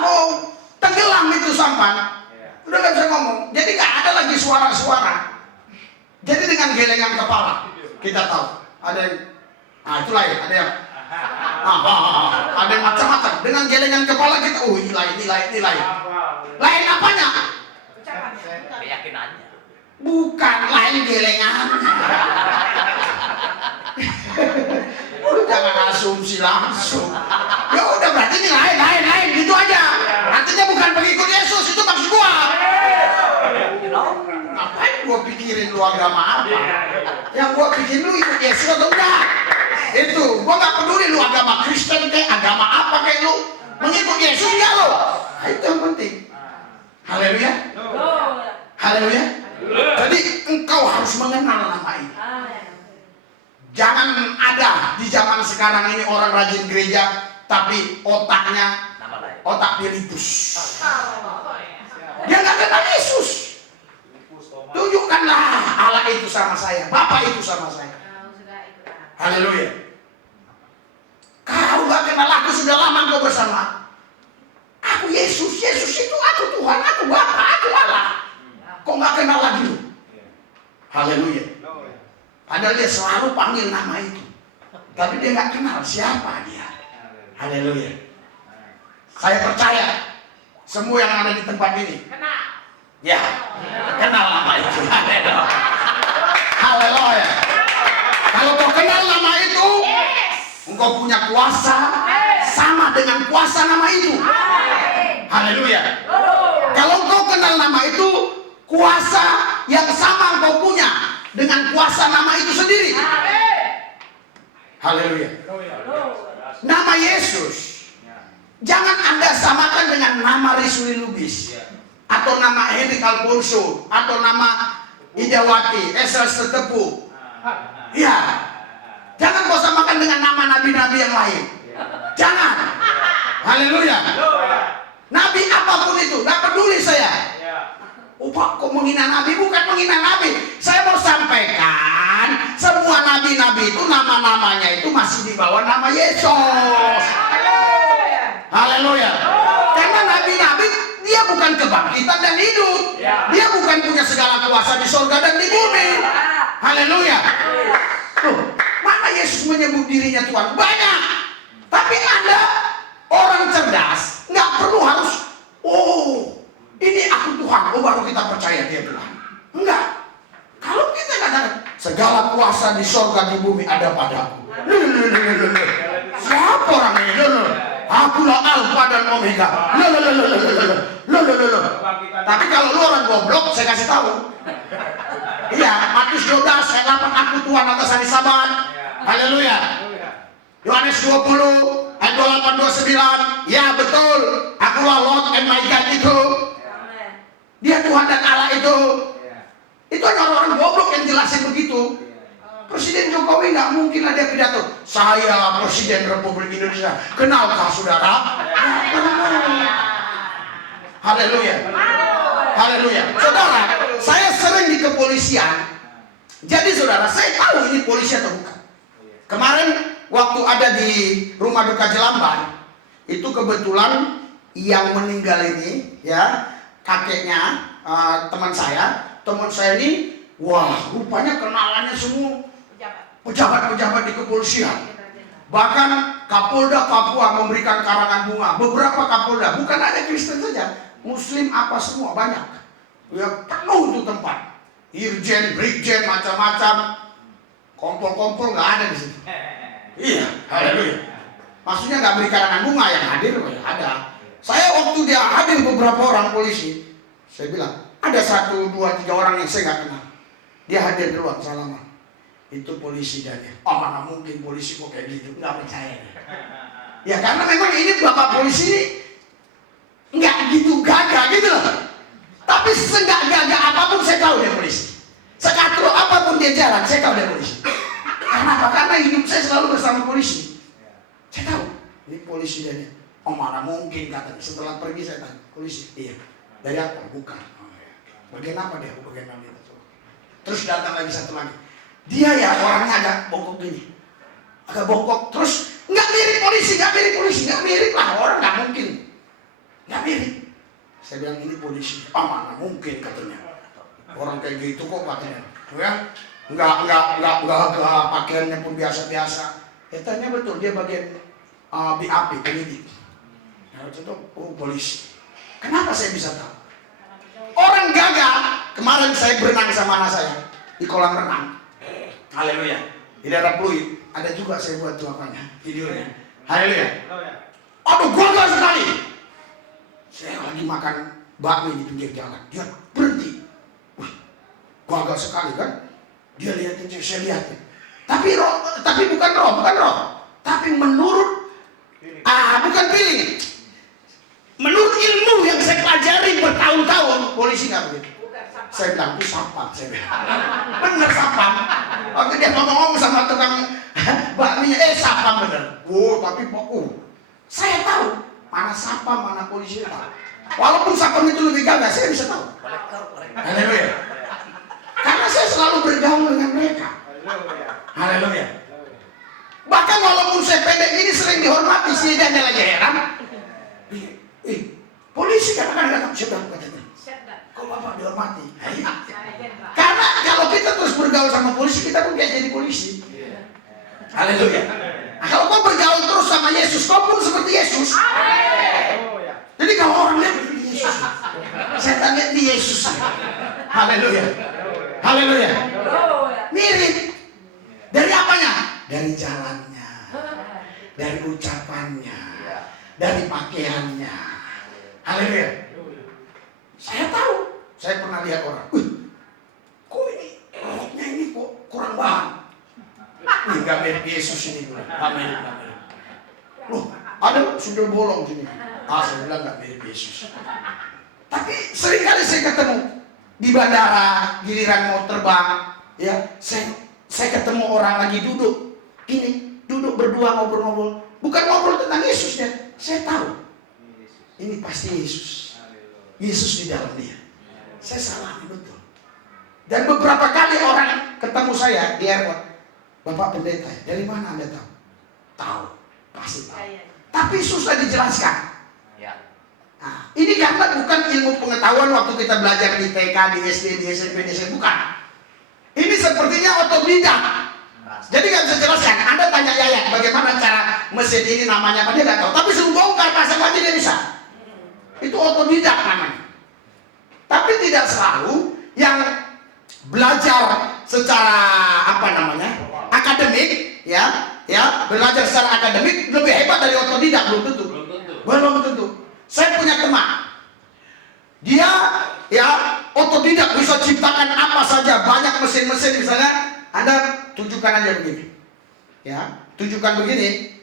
tenggelam itu sampan. Udah gak bisa ngomong. Jadi gak ada lagi suara-suara. Jadi dengan gelengan kepala kita tahu. Ada yang, itu lain. Ada yang, ada yang macam-macam. Dengan gelengan kepala kita, ini lain. Lain apanya? Keyakinannya. Bukan, lain gelengan. Jangan asumsi langsung. Ya udah berarti ini lain gitu aja. Artinya bukan pengikut Yesus, itu maksud gua. Ngapain gua pikirin lu agama apa? Yang gua pikirin lu ikut Yesus atau enggak? Itu, gua nggak peduli lu agama Kristen kayak agama apa kayak lu mengikut Yesus enggak lo? Nah, itu yang penting. Haleluya. Haleluya. Jadi engkau harus mengenal nama ini. Jangan ada di zaman sekarang ini orang rajin gereja tapi otaknya otak Filipus. Dia nggak kenal Yesus. Tunjukkanlah Allah itu sama saya, Bapa itu sama saya. Haleluya. Kau nggak kenal aku, sudah lama kau bersama. Aku Yesus itu aku Tuhan, aku Bapa, aku Allah. Kok nggak kenal lagi lu? Haleluya. Padahal dia selalu panggil nama itu, tapi dia nggak kenal siapa dia. Haleluya. Saya percaya semua yang ada di tempat ini, ya kenal nama itu. Haleluya. Kalau kau kenal nama itu, engkau punya kuasa sama dengan kuasa nama itu. Haleluya. Kalau engkau kenal nama itu, kuasa yang sama engkau punya dengan kuasa nama itu sendiri. Haleluya. Nama Yesus jangan Anda samakan dengan nama Rizuli Lubis atau nama Henrik Alfonso atau nama Idawati, Esra Setepu. Ya, jangan kau samakan dengan nama nabi-nabi yang lain. Jangan. Haleluya. Nabi apapun itu, nggak peduli saya. Oh Pak, kok menghina Nabi? Bukan menghina Nabi. Saya mau sampaikan, semua nabi-nabi itu nama-namanya itu masih di bawah nama Yesus. Haleluya. Karena nabi-nabi dia bukan kebangkitan dan hidup. Dia bukan punya segala kuasa di surga dan di bumi. Haleluya. Tuh, mana Yesus menyebut dirinya Tuhan? Banyak. Tapi Anda orang cerdas, nggak perlu harus, oh ini aku Tuhan, oh baru kita percaya dia Tuhan. Enggak. Kalau kita katakan segala kuasa di surga di bumi ada padaku. Siapa orang ini? Akulah Alfa dan Omega. Tapi kalau lu orang goblok, saya kasih tahu. Iya, Matius 12 ayat 8, aku Tuhan atas hari Sabat. Haleluya. Yohanes 20 ayat 28 29, ya betul, akulah Lord and my God itu. Dia Tuhan dan Allah itu. Itu hanya orang-orang goblok yang jelasin begitu. Presiden Jokowi nggak mungkin ada pidato, saya Presiden Republik Indonesia, kenalkah saudara? Haleluya. Haleluya. Saudara, saya sering di kepolisian. Jadi saudara, saya tahu ini polisi atau bukan. Kemarin waktu ada di rumah duka Jelambar, itu kebetulan yang meninggal ini ya kakeknya teman saya ini, wah rupanya kenalannya semua pejabat-pejabat di kepolisian. Bahkan Kapolda Papua memberikan karangan bunga. Beberapa Kapolda, bukan hanya Kristen saja, Muslim apa semua banyak. Ya penuh itu tempat. Irjen, Brigjen, macam-macam. Kompol-kompol nggak ada di sini. Iya, haleluya. Maksudnya nggak beri karangan bunga, yang hadir ya ada. Saya waktu dia hadir beberapa orang polisi, saya bilang ada 1, 2, 3 orang yang saya nggak kenal. Dia hadir duluan, salaman. Itu polisi Daniel. Oh mana mungkin polisi kok kayak gitu? Nggak percaya. Ya karena memang ini bapak polisi ini nggak gitu gagah gitu loh. Tapi senggak gagah apapun saya tahu dia polisi. Sekatro apapun dia jalan, saya tahu dia polisi. Karena apa? Karena hidup saya selalu bersama polisi. Saya tahu ini polisi Daniel. Oh mana mungkin katanya. Setelah pergi saya tanya, polisi? Iya. Dari apa? Bukan. Oh, ya. Bagian apa dia? Bagian apa dia? Terus datang lagi satu lagi. Dia ya orangnya agak bongkok gini, agak bongkok. Terus nggak mirip polisi, nggak mirip lah, orang nggak mungkin, nggak mirip. Saya bilang ini polisi, ah mana mungkin katanya, orang kayak gitu kok katanya, ya nggak pakaiannya pun biasa-biasa. Tanya betul dia bagian BAP penyidik. Nah itu polisi. Kenapa saya bisa tahu? Orang gagah. Kemarin saya berenang sama anak saya di kolam renang. Haleluya. Di daerah Pluit ada juga saya buat tuh apanya, videonya. Haleluya. Aduh gagah sekali. Saya lagi makan bakmi di pinggir jalan. Dia berhenti. Wih, gagah sekali kan? Dia lihatin saya lihatin. Tapi bukan roh. Tapi menurut bukan feeling. Menurut ilmu yang saya pelajari bertahun-tahun, polisi nggak begitu. Saya bilang itu sapam, saya bilang. Bener sapam. Waktu dia ngomong sama tukang bakminya, sapam bener. Oh, tapi saya tahu mana sapam, mana polisi tahu. Walaupun sapam itu lebih gagah, saya bisa tahu. Haleluya. Karena saya selalu bergaul dengan mereka. Haleluya. Bahkan walaupun saya pendek ini sering dihormati, saya jangan lagi heran. Polisi kadang-kadang sedang katanya. Kok Bapak dihormati? Karena kalau kita terus bergaul sama polisi, kita pun kayak jadi polisi. Haleluya. Nah, kalau kau bergaul terus sama Yesus, kau pun seperti Yesus. Jadi kalau orang lihat Yesus, setan lihat di Yesus. Haleluya. Haleluya. Mirip. Dari apanya? Dari jalannya, dari ucapannya, dari pakaiannya. Haleluya. Saya tahu, saya pernah lihat orang, kok ini roknya ini kok kurang bahan. Nggak mirip Yesus ini. Nggak mirip. Loh, ada sundel bolong sini. Saya bilang nggak mirip Yesus. Tapi seringkali saya ketemu di bandara, giliran mau terbang, ya saya ketemu orang lagi duduk berdua ngobrol-ngobrol. Bukan ngobrol tentang Yesus ya. Saya tahu ini pasti Yesus. Yesus di dalam dia. Saya salah betul. Dan beberapa kali orang ketemu saya di airport, Bapak pendeta, dari mana Anda tahu? Tahu, pasti tahu. Tapi susah dijelaskan. Ya. Nah, ini karena bukan ilmu pengetahuan waktu kita belajar di TK, di SD, di SMP, di SMP, bukan. Ini sepertinya otodidak. Jadi nggak bisa jelaskan. Anda tanya Yayat, bagaimana cara mesin ini namanya apa, dia nggak tahu. Tapi suruh bongkar pasang aja dia bisa. Itu otodidak namanya. Tapi tidak selalu yang belajar secara apa namanya akademik, ya belajar secara akademik lebih hebat dari otodidak, belum tentu. Belum tentu. Saya punya teman, dia otodidak bisa ciptakan apa saja, banyak mesin-mesin. Misalnya Anda tunjukkan aja begini, ya tunjukkan begini,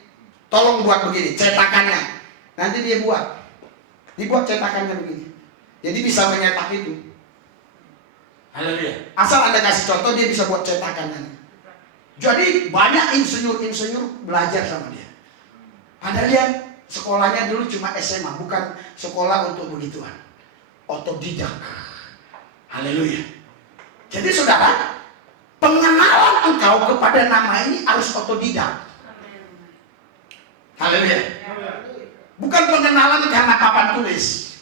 tolong buat begini cetakannya, nanti dia dibuat cetakannya begini, jadi bisa menyetak itu. Haleluya. Asal Anda kasih contoh, dia bisa buat cetakannya. Jadi banyak insinyur belajar sama dia. Padahal dia sekolahnya dulu cuma SMA, bukan sekolah untuk begituan. Otodidak. Haleluya. Jadi saudara, pengenalan engkau kepada nama ini harus otodidak. Haleluya. Bukan pengenalan karena papan tulis.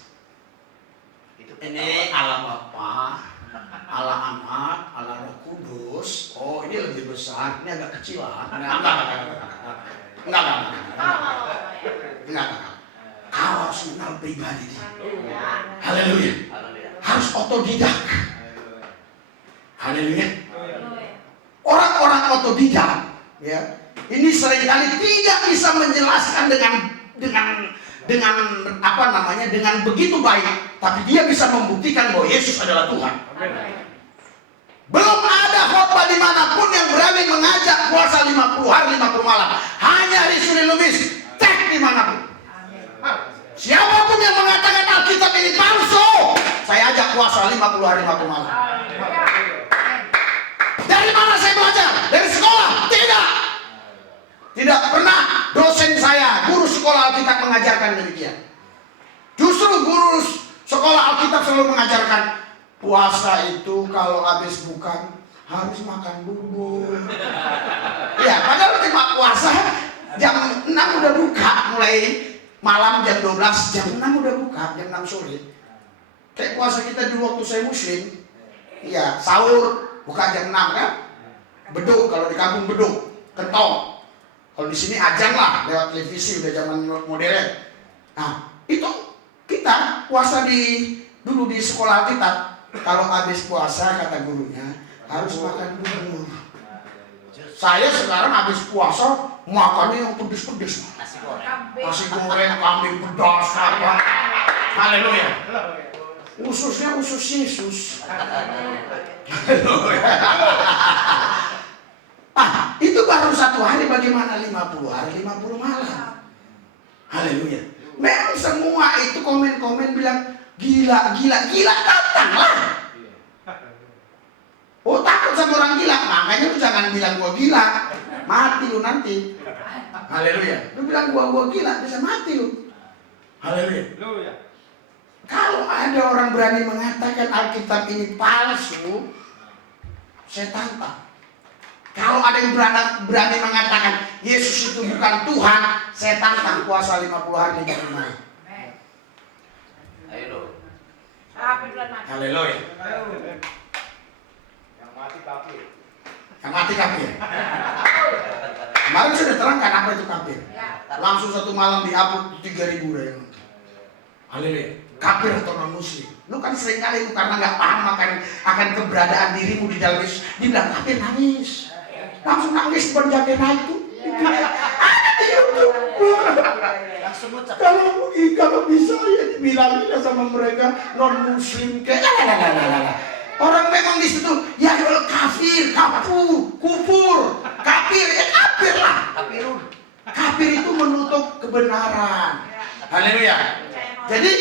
Ini Allah Bapa, Allah Anak, Allah Roh Kudus. Oh, ini lebih besar, ini agak kecilan. Enggak. Kau harus kenal pribadi dia. Haleluya. Harus otodidak. Haleluya. Orang-orang otodidak, ya, ini seringkali tidak bisa menjelaskan dengan apa namanya, dengan begitu baik, tapi dia bisa membuktikan bahwa Yesus adalah Tuhan. Belum ada khotbah dimanapun yang berani mengajak puasa 50 hari 50 malam. Hanya Risul Lubis, cek dimanapun. Siapapun yang mengatakan Alkitab ini palsu, saya ajak puasa 50 hari 50 malam. Dari mana saya belajar? Dari sekolah? Tidak pernah dosen saya, guru sekolah Alkitab mengajarkan demikian. Justru guru sekolah Alkitab selalu mengajarkan puasa itu kalau habis bukan harus makan bubur. Ya, padahal cuma puasa jam 6 udah buka, mulai malam jam 12, jam 6 udah buka, jam 6 sore. Kayak puasa kita dulu waktu saya muslim, ya sahur buka jam 6 kan? Beduk, kalau di kampung beduk, kentong. Kalau di sini ajan lah, lewat televisi, udah zaman modern. Nah, itu kita puasa dulu di sekolah kita. Kalau habis puasa, kata gurunya, harus makan bubur. Saya sekarang habis puasa makannya yang pedes-pedes. Nasi goreng, kambing pedas, apa. Haleluya. Ususnya usus Yesus. Itu baru 1 hari, bagaimana 50 hari 50 malam. Haleluya. Memang semua itu komen-komen bilang gila datanglah. Oh, takut sama orang gila, makanya lu jangan bilang gua gila, mati lu nanti. Haleluya. Lu bilang gua gila, bisa mati lu. Haleluya. Kalau ada orang berani mengatakan Alkitab ini palsu, saya tantang. Kalau ada yang berani mengatakan Yesus itu bukan Tuhan, saya tantang puasa 50 hari 50 malam. Ayo lo. Haleluya. Yang mati kafir. Kemarin sudah terangkan apa itu kafir. Langsung 1 malam di-upload 3.000 udah yang nonton. Haleluya. Kafir atau non muslim. Lu kan seringkali karena nggak paham akan keberadaan dirimu di dalam Yesus, dibilang kafir, nangis. Langsung nangis di penjagaan itu. Ada di YouTube. Kalau bisa ya dibilangin sama mereka non muslim kayak orang memang di situ ya kafir, kufur, kafir ya kafir lah. Kafir itu menutup kebenaran. Haleluya. Jadi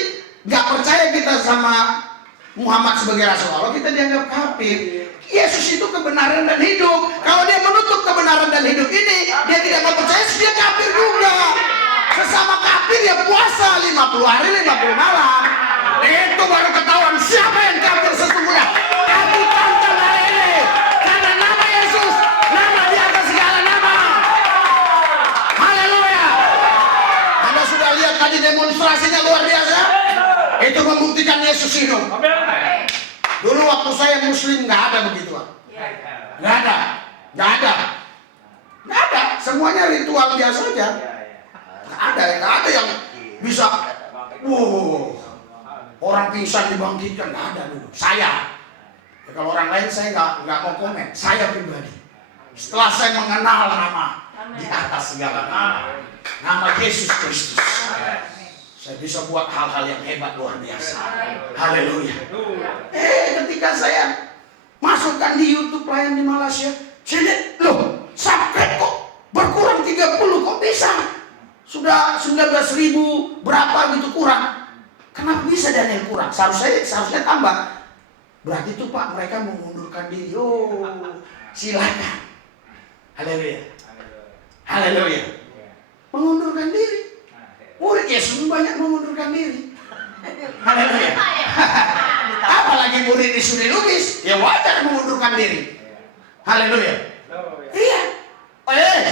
nggak percaya kita sama Muhammad sebagai Rasul Allah, kita dianggap kafir. Yesus itu kebenaran dan hidup. Kalau dia menutup kebenaran dan hidup ini, dia tidak mau percaya, dia kafir juga. Sesama kafir ya puasa puasa 50 hari 50 malam. Itu baru ketahuan siapa yang kafir sesungguhnya. Aku tantang hari ini. Karena nama Yesus, nama di atas segala nama. Haleluya. Anda sudah lihat tadi demonstrasinya luar biasa? Itu membuktikan Yesus hidup. Dulu waktu saya muslim nggak ada begituan. Nggak ada. Nggak ada. Nggak ada. Semuanya ritual biasa aja. Nggak ada yang bisa. Wow. Orang pingsan dibangkitkan, nggak ada dulu. Saya. Ya, kalau orang lain saya nggak mau komen. Saya pribadi. Setelah saya mengenal nama di atas segala nama, nama Yesus Kristus, saya bisa buat hal-hal yang hebat luar biasa. Haleluya. Ketika saya masukkan di YouTube pelayan di Malaysia, saya lihat, loh, subscribe kok berkurang 30, kok bisa? Sudah 19.000 berapa gitu kurang. Kenapa bisa Daniel kurang? Seharusnya tambah. Berarti itu Pak, mereka mengundurkan diri. Oh, silakan. Haleluya. Haleluya. Mengundurkan diri. Murid Yesus banyak mengundurkan diri. Haleluya. Apalagi murid disuruh lukis, ya wajar mengundurkan diri. Haleluya. Iya.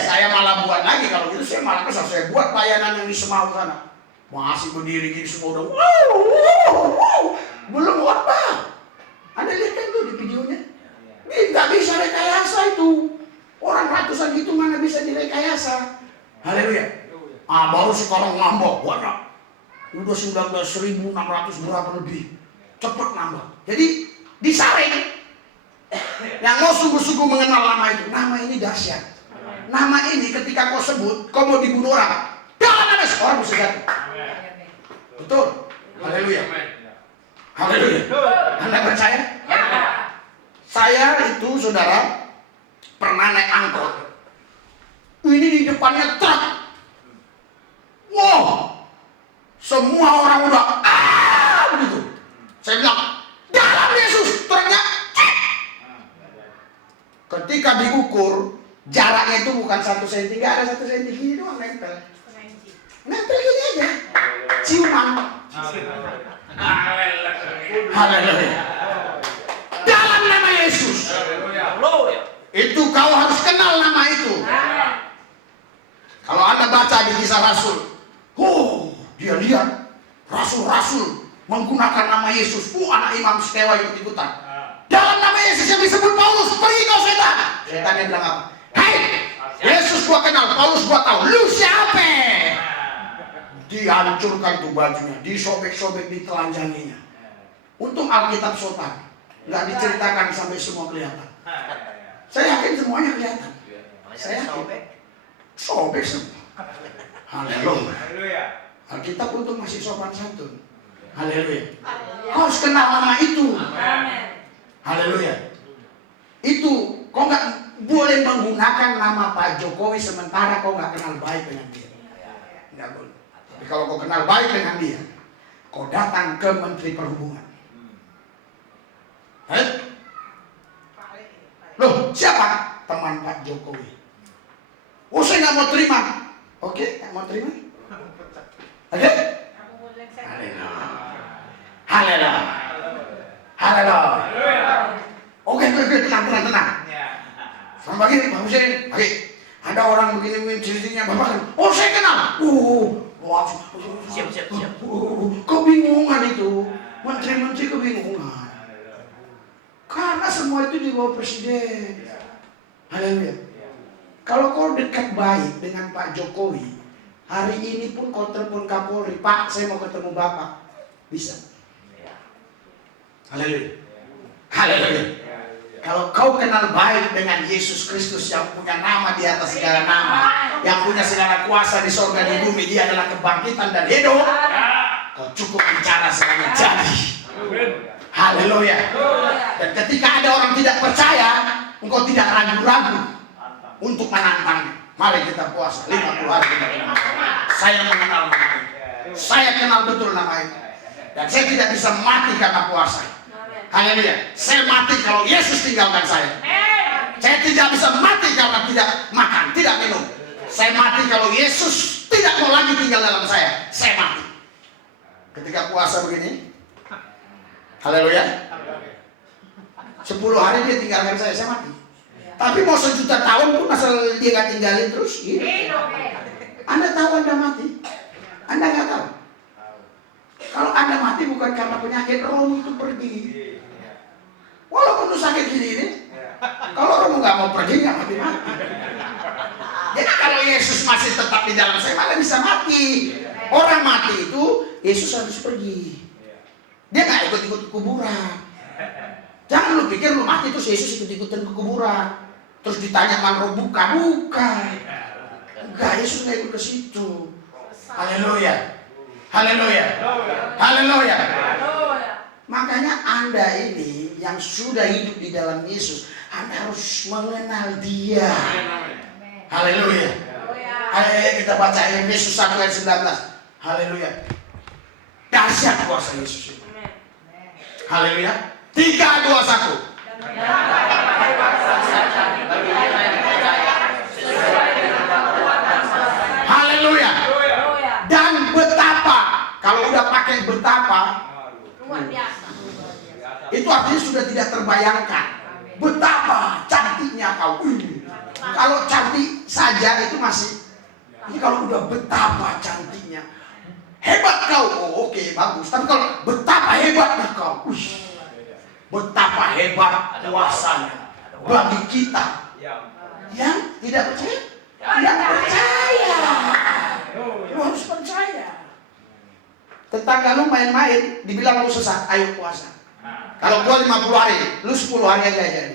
Saya malah buat lagi kalau gitu, saya malah kesal. Saya buat layanan yang di Semau sana. Masih berdiri gini semua udah wow. Belum khotbah. Anda lihat kan tuh di videonya. Nggak bisa rekayasa itu. Orang ratusan gitu mana bisa direkayasa. Haleluya. Baru sekarang ngambek. Banyak. Udah 19.600 berapa lebih. Cepet nambah. Jadi disaring. Yang mau sungguh-sungguh mengenal nama itu. Nama ini dahsyat. Nama ini ketika kau sebut, kau mau dibunuh orang. Jangan ada seorang bisa jatuh. Betul. Haleluya. Haleluya. Anda percaya? Saya itu saudara pernah naik angkot. Ini di depannya truk. Wow. Semua orang udah begitu. Saya bilang, dalam Yesus truknya. Ketika diukur, jaraknya itu bukan 1 cm, nggak ada 1 cm gini doang nempel. Nempel gini aja. Ciuman. Haleluya. Dalam nama Yesus. Itu kau harus kenal nama itu. Kalau Anda baca di Kisah Rasul, dia lihat rasul-rasul menggunakan nama Yesus. Anak imam setewa ikut-ikutan. Dalam nama Yesus yang disebut Paulus, pergi kau setan. Setannya bilang apa? Hei, Yesus gua kenal, Paulus gua tahu. Lu siapa? Dihancurkan tuh bajunya, disobek-sobek, ditelanjanginya. Untung Alkitab sopan, nggak diceritakan sampai semua kelihatan. Saya yakin semuanya kelihatan. Saya yakin. Sobek semua. Haleluya. Alkitab untung masih sopan santun. Haleluya. Kau harus kenal nama itu. Haleluya. Itu kau nggak boleh menggunakan nama Pak Jokowi sementara kau nggak kenal baik dengan dia. Nggak boleh. Tapi kalau kau kenal baik dengan dia, kau datang ke Menteri Perhubungan. Loh, siapa? Teman Pak Jokowi. Oh, saya nggak mau terima. Oke, nggak mau terima. Oke? Haleluya. Haleluya. Oke, tenang. Sama begini, Pak Hussein. Oke, ada orang begini ciri-cirinya Bapak kan. Oh, saya kenal. Siap. Kebingungan itu. Menteri-menteri kebingungan. Karena semua itu di bawah presiden. Haleluya. Kalau kau dekat baik dengan Pak Jokowi, hari ini pun kau telepon Kapolri, Pak, saya mau ketemu Bapak. Bisa. Haleluya. Haleluya. Kalau kau kenal baik dengan Yesus Kristus yang punya nama di atas segala nama, yang punya segala kuasa di surga di bumi, dia adalah kebangkitan dan hidup, kau cukup bicara semuanya jadi. Haleluya. Dan ketika ada orang tidak percaya, engkau tidak ragu-ragu untuk menantangnya. Mari kita puasa 50 hari kita kenal. Saya mengenal nama itu. Saya kenal betul nama itu. Dan saya tidak bisa mati karena puasa. Haleluya. Saya mati kalau Yesus tinggalkan saya. Saya tidak bisa mati karena tidak makan, tidak minum. Saya mati kalau Yesus tidak mau lagi tinggal dalam saya. Saya mati. Ketika puasa begini, haleluya, 10 hari dia tinggalkan saya mati. Tapi mau 1 juta tahun pun asal dia gak tinggalin terus, Anda tahu Anda mati? Anda gak tahu? Kalau Anda mati bukan karena penyakit, rohmu itu pergi. Walaupun lu sakit gini ini, kalau rohmu gak mau pergi, gak mati-mati. Jadi kalau Yesus masih tetap di dalam saya, malah bisa mati. Orang mati itu, Yesus harus pergi. Dia gak ikut-ikut kuburan. Jangan lu pikir lu mati terus Yesus ikut-ikutan ke kuburan. Terus ditanya man roh bukan. Enggak, Yesus gak ikut ke situ. Haleluya. Haleluya. Haleluya. Makanya Anda ini yang sudah hidup di dalam Yesus, Anda harus mengenal Dia. Haleluya. Ayo kita baca Efesus 1 ayat 19. Haleluya. Dahsyat kuasa Yesus itu. Haleluya. 3, 2, 1. Haleluya. Dan betapa, kalau udah pakai betapa, itu artinya sudah tidak terbayangkan. Betapa cantiknya kau. Kalau cantik saja itu masih. Ini kalau udah betapa cantiknya, hebat kau. Oh, oke, bagus. Tapi kalau betapa hebatnya kau, betapa hebat kuasanya bagi kita yang tidak percaya. Tidak percaya. Lu harus percaya. Tetangga lu main-main, dibilang lu sesat, ayo puasa. Kalau gua 50 hari, lu 10 hari aja dia.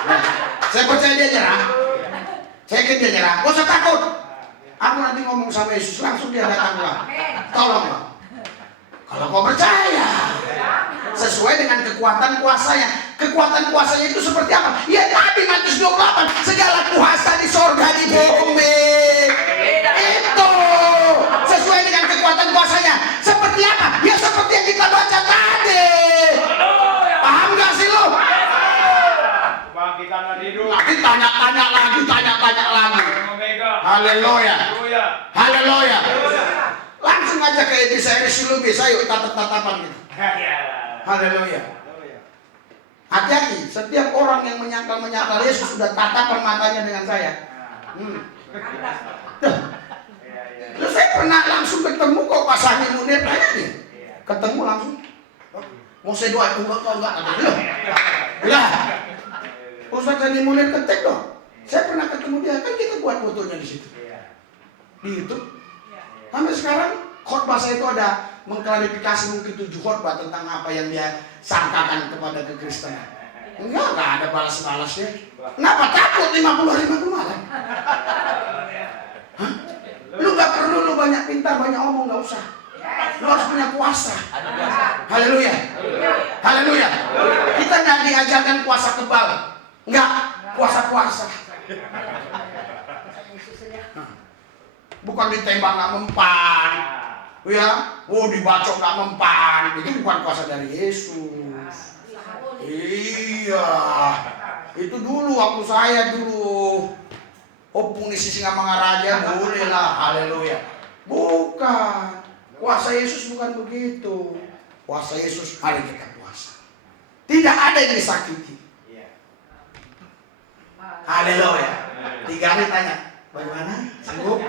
Nah, saya percaya dia nyerah. Saya yakin dia nyerah. Gak usah takut. Aku nanti ngomong sama Yesus, langsung dia datang pulang. Tolong Bang. Kalau kau percaya, sesuai dengan kekuatan kuasanya. Kekuatan kuasanya itu seperti apa? Ya tadi Matius 28, segala kuasa di sorga di bumi. Itu sesuai dengan kekuatan kuasanya. Seperti apa? Ya seperti yang kita baca tadi. Paham gak sih lo? Nanti tanya-tanya lagi. Haleluya. Haleluya. Langsung aja ke Episeris lu bisa yuk tatap-tatapan gitu. Haleluya. Hati-hati, setiap orang yang menyangkal Yesus sudah tatapan matanya dengan saya. Terus saya pernah langsung ketemu kok pas Hani Munir tanya nih. Ketemu langsung. Mau saya doa enggak? Lah. Ustaz Hani Munir ketek dong. Saya pernah ketemu dia, kan kita buat fotonya di situ. Di YouTube. Sampai sekarang khotbah saya itu ada mengklarifikasi mungkin 7 khotbah tentang apa yang dia sangkakan kepada kekristenan. Enggak ada balas-balasnya. Kenapa takut 50 hari 50 malam? Hah? Lu gak perlu lu banyak pintar, banyak omong, gak usah. Lu harus punya kuasa. Haleluya. Haleluya. Kita gak diajarkan kuasa kebal. Enggak, kuasa-kuasa. Bukan ditembak gak mempan, ya, dibacok gak mempan, itu bukan kuasa dari Yesus. Iya, itu dulu waktu saya dulu. Punisi singa mangaraja boleh lah, haleluya. Bukan, kuasa Yesus bukan begitu. Kuasa Yesus, mari kita puasa. Tidak ada yang disakiti. Haleluya. 3 hari tanya. Bagaimana? Sanggup?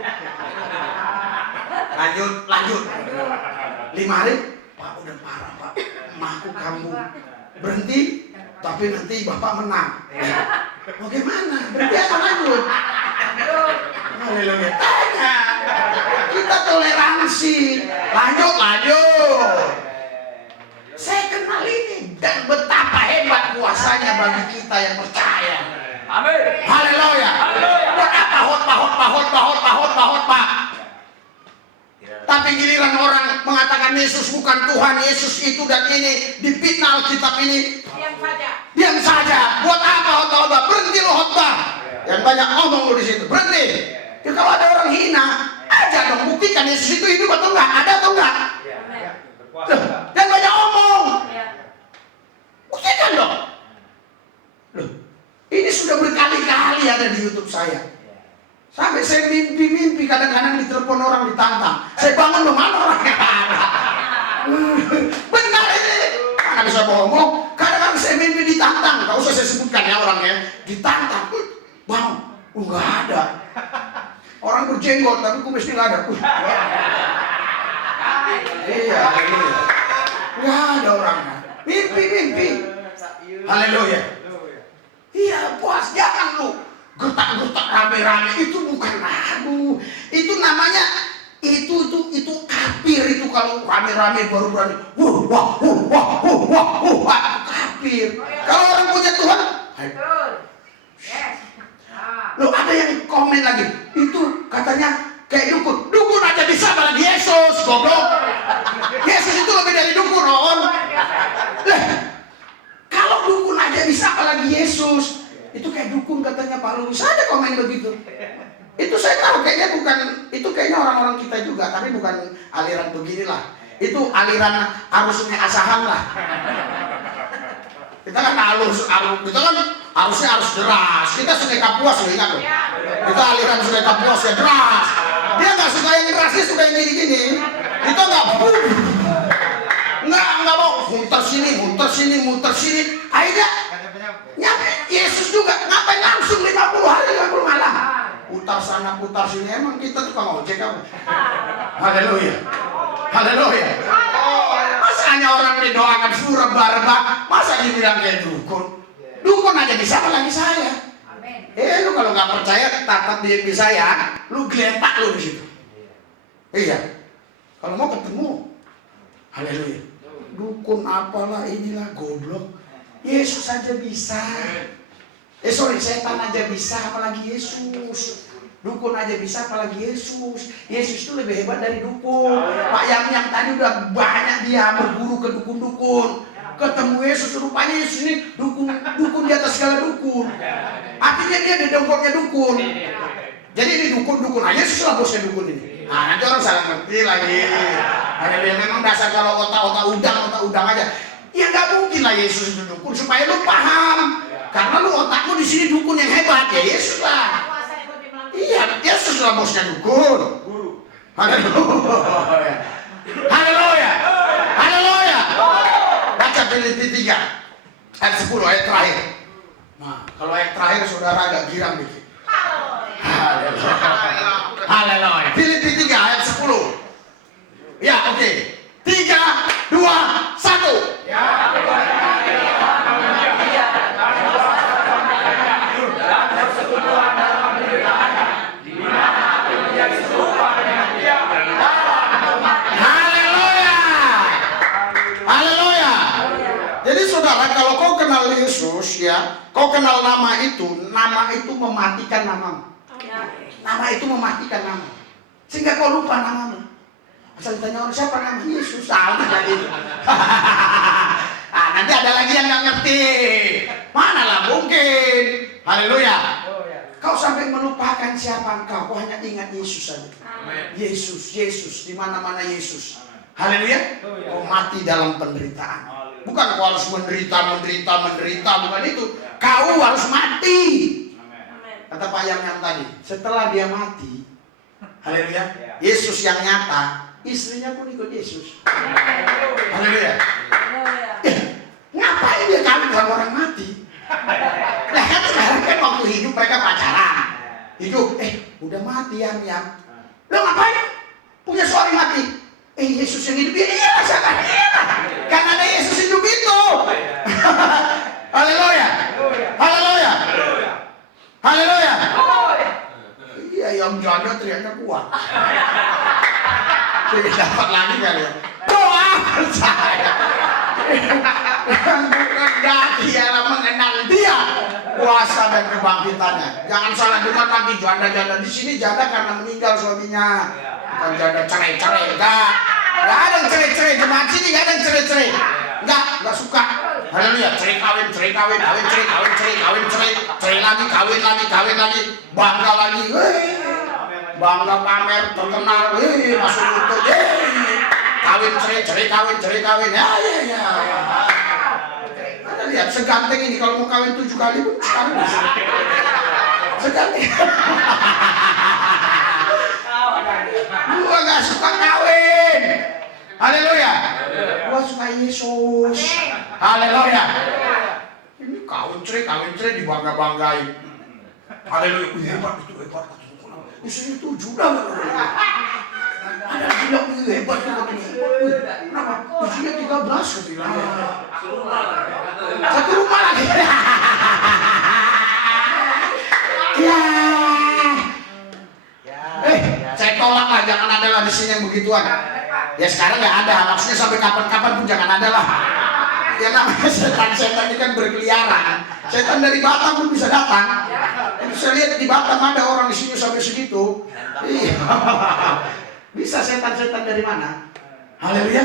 Lanjut. 5 hari? Pak udah parah Pak. Emakku kambuh. Berhenti, tapi nanti Bapak menang. Bagaimana? Berhenti atau lanjut? Haleluya. Tanya. Kita toleransi. Lanjut. Saya kenal ini dan betapa hebat kuasanya bagi kita yang percaya. Amin. Haleluya. Buat apa hotbah. Tapi giliran orang mengatakan Yesus bukan Tuhan, Yesus itu dan ini, difitnah Alkitab ini, diam saja. Buat apa hotbah? Berhenti lo hotbah. Yang banyak ngomong lo di situ, berhenti. Ya, kalau ada orang hina, aja dong buktikan Yesus itu hidup atau enggak, ada atau enggak. Dan banyak omong. Buktikan dong. Loh, ini sudah berkali-kali ada di YouTube saya. Sampai saya mimpi-mimpi, kadang-kadang ditelepon orang ditantang. Saya bangun bohong lu, mana orangnya ada. Benar ini. Mana bisa bohong? Kadang-kadang saya mimpi ditantang. Gak usah saya sebutkan ya orangnya. Ditantang. Bang, nggak ada. Orang berjenggot tapi kumisnya nggak ada. Iya, nggak ada orangnya. Mimpi. Haleluya. Iya, puas, jangan lu gertak-gertak rame-rame, itu bukan lagu. Itu namanya itu kafir. Itu kalau rame-rame baru berani. Wah, kafir. Kalau orang punya Tuhan, loh ada yang komen lagi. Itu katanya kayak dukun. Dukun aja bisa, apalagi Yesus, goblok. Yesus itu lebih dari dukun, on. Kalau dukun aja bisa, apalagi Yesus. Itu kayak dukun katanya Pak Luis. Ada komen begitu. Itu saya tahu kayaknya bukan, itu kayaknya orang-orang kita juga, tapi bukan aliran beginilah. Itu aliran arusnya asahan lah. Kita kan kita kan harusnya harus deras. Kita Sungai Kapuas loh, ingat loh. Kita aliran Sungai Kapuas ya deras. Dia nggak suka yang deras, dia suka yang gini-gini. Kita nggak mau muter sini. Akhirnya nyampe Yesus juga. Ngapain langsung 50 hari 50 malam? Putar sana putar sini. Emang kita tukang ojek apa? Haleluya. Masa hanya orang didoakan surah-barba, masa dibilang kayak dukun? Dukun aja bisa, apalagi saya. Lu kalau nggak percaya tatap diri saya, lu geletak lu di situ. Iya. Kalau mau ketemu, haleluya. Dukun apalah inilah, goblok. Yesus aja bisa. Setan aja bisa, apalagi Yesus. Dukun aja bisa, apalagi Yesus. Yesus itu lebih hebat dari dukun. Pak yang tadi udah banyak dia berburu ke dukun-dukun. Ketemu Yesus, rupanya Yesus ini dukun di atas segala dukun. Artinya dia di dengkulnya dukun. Jadi ini dukun. Yesus lah bosnya dukun ini. Nah, nanti orang salah ngerti lagi. Haleluya. Memang dasar kalau otak udang aja. Ya nggak mungkin lah Yesus itu dukun, supaya lu paham. Karena lu otakmu di sini dukun yang hebat, ya Yesus lah. Iya, Yesus lah bosnya dukun. Haleluya. Baca Filipi 3 ayat 10, ayat terakhir. Nah, kalau ayat terakhir saudara agak girang dikit. Haleluya. Filipi 3 ayat 10. Ya, oke. 3, 2, 1. Haleluya. Jadi saudara, kalau kau kenal Yesus ya, kau kenal nama itu mematikan namamu. Nama itu mematikan nama. Sehingga kau lupa namamu. Asal ditanya orang siapa nama Yesus, sama jadi. Nanti ada lagi yang nggak ngerti. Mana lah mungkin. Haleluya. Kau sampai melupakan siapa engkau, kau hanya ingat Yesus saja. Yesus, di mana-mana Yesus. Haleluya. Kau mati dalam penderitaan. Bukan kau harus menderita, bukan itu. Kau harus mati. Kata Pak yang tadi, setelah dia mati, haleluya, Yesus yang nyata, istrinya pun ikut Yesus. Haleluya. Ngapain dia kawin sama orang mati? Nah kan sekarang kan waktu hidup mereka pacaran. Hidup, udah mati ya. Lo ngapain? Punya suami mati. Yesus yang hidup, iya sangat enak. Kan ada Yesus hidup itu. Haleluya. Iya, yang janda teriaknya kuat. Jadi dapat lagi kali ya. Doa percaya. Bukan daki ialah mengenal dia, kuasa dan kebangkitannya. Jangan salah dengar lagi, janda-janda di sini janda karena meninggal suaminya. Bukan janda cerai-cerai, enggak ada yang cerai-cerai. Jemaat sini enggak ada yang cerai-cerai. Enggak suka. Haleluya, cerai kawin, cerai lagi, kawin lagi, bangga lagi. Bangga pamer, terkenal, masuk YouTube, kawin, cerai. Ya. Anda lihat, seganteng ini kalau mau kawin 7 kali pun sekali bisa. Seganteng. Gua gak suka kawin. Haleluya. Gua suka Yesus. Haleluya. Ini kawin cerai dibangga-banggain. Haleluya. Hebat itu, hebat. Isinya 7 dah. Ada bilang hebat itu. Kenapa? Isinya 13 kebilang. Satu rumah lagi. Ya. Saya tolak lah, jangan ada lah di sini yang begituan. Ya sekarang nggak ada, maksudnya sampai kapan-kapan pun jangan ada lah. Ya namanya setan ini kan berkeliaran. Setan dari Batam pun bisa datang. Saya lihat di Batam ada orang di sini sampai segitu. Iya. Bisa setan-setan dari mana? Haleluya.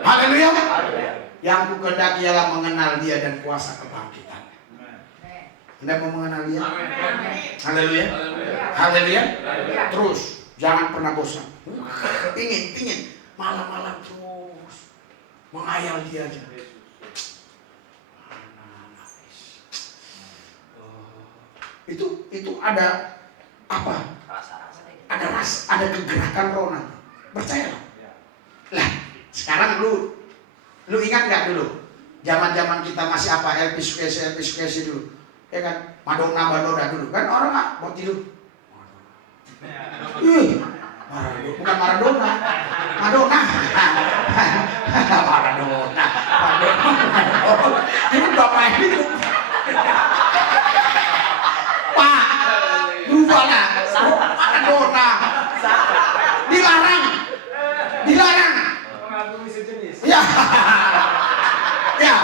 Haleluya. Yang ku kehendaki ialah mengenal Dia dan kuasa kebangkitan. Anda mau mengenal Dia? Haleluya. Haleluya. Terus jangan pernah bosan. Ingin malam-malam terus menghayal Dia aja. Itu ada apa? Ada rasa, ada kegerakan roh nanti. Percayalah. Lah, sekarang lu ingat nggak dulu? Zaman kita masih apa? Elvis Presley dulu. Ya kan? Madonna dulu. Kan orang mau tidur. Bukan Maradona. Madonna. Ini bapak itu. Pak, berubahlah. Madonna. Dilarang. Ya.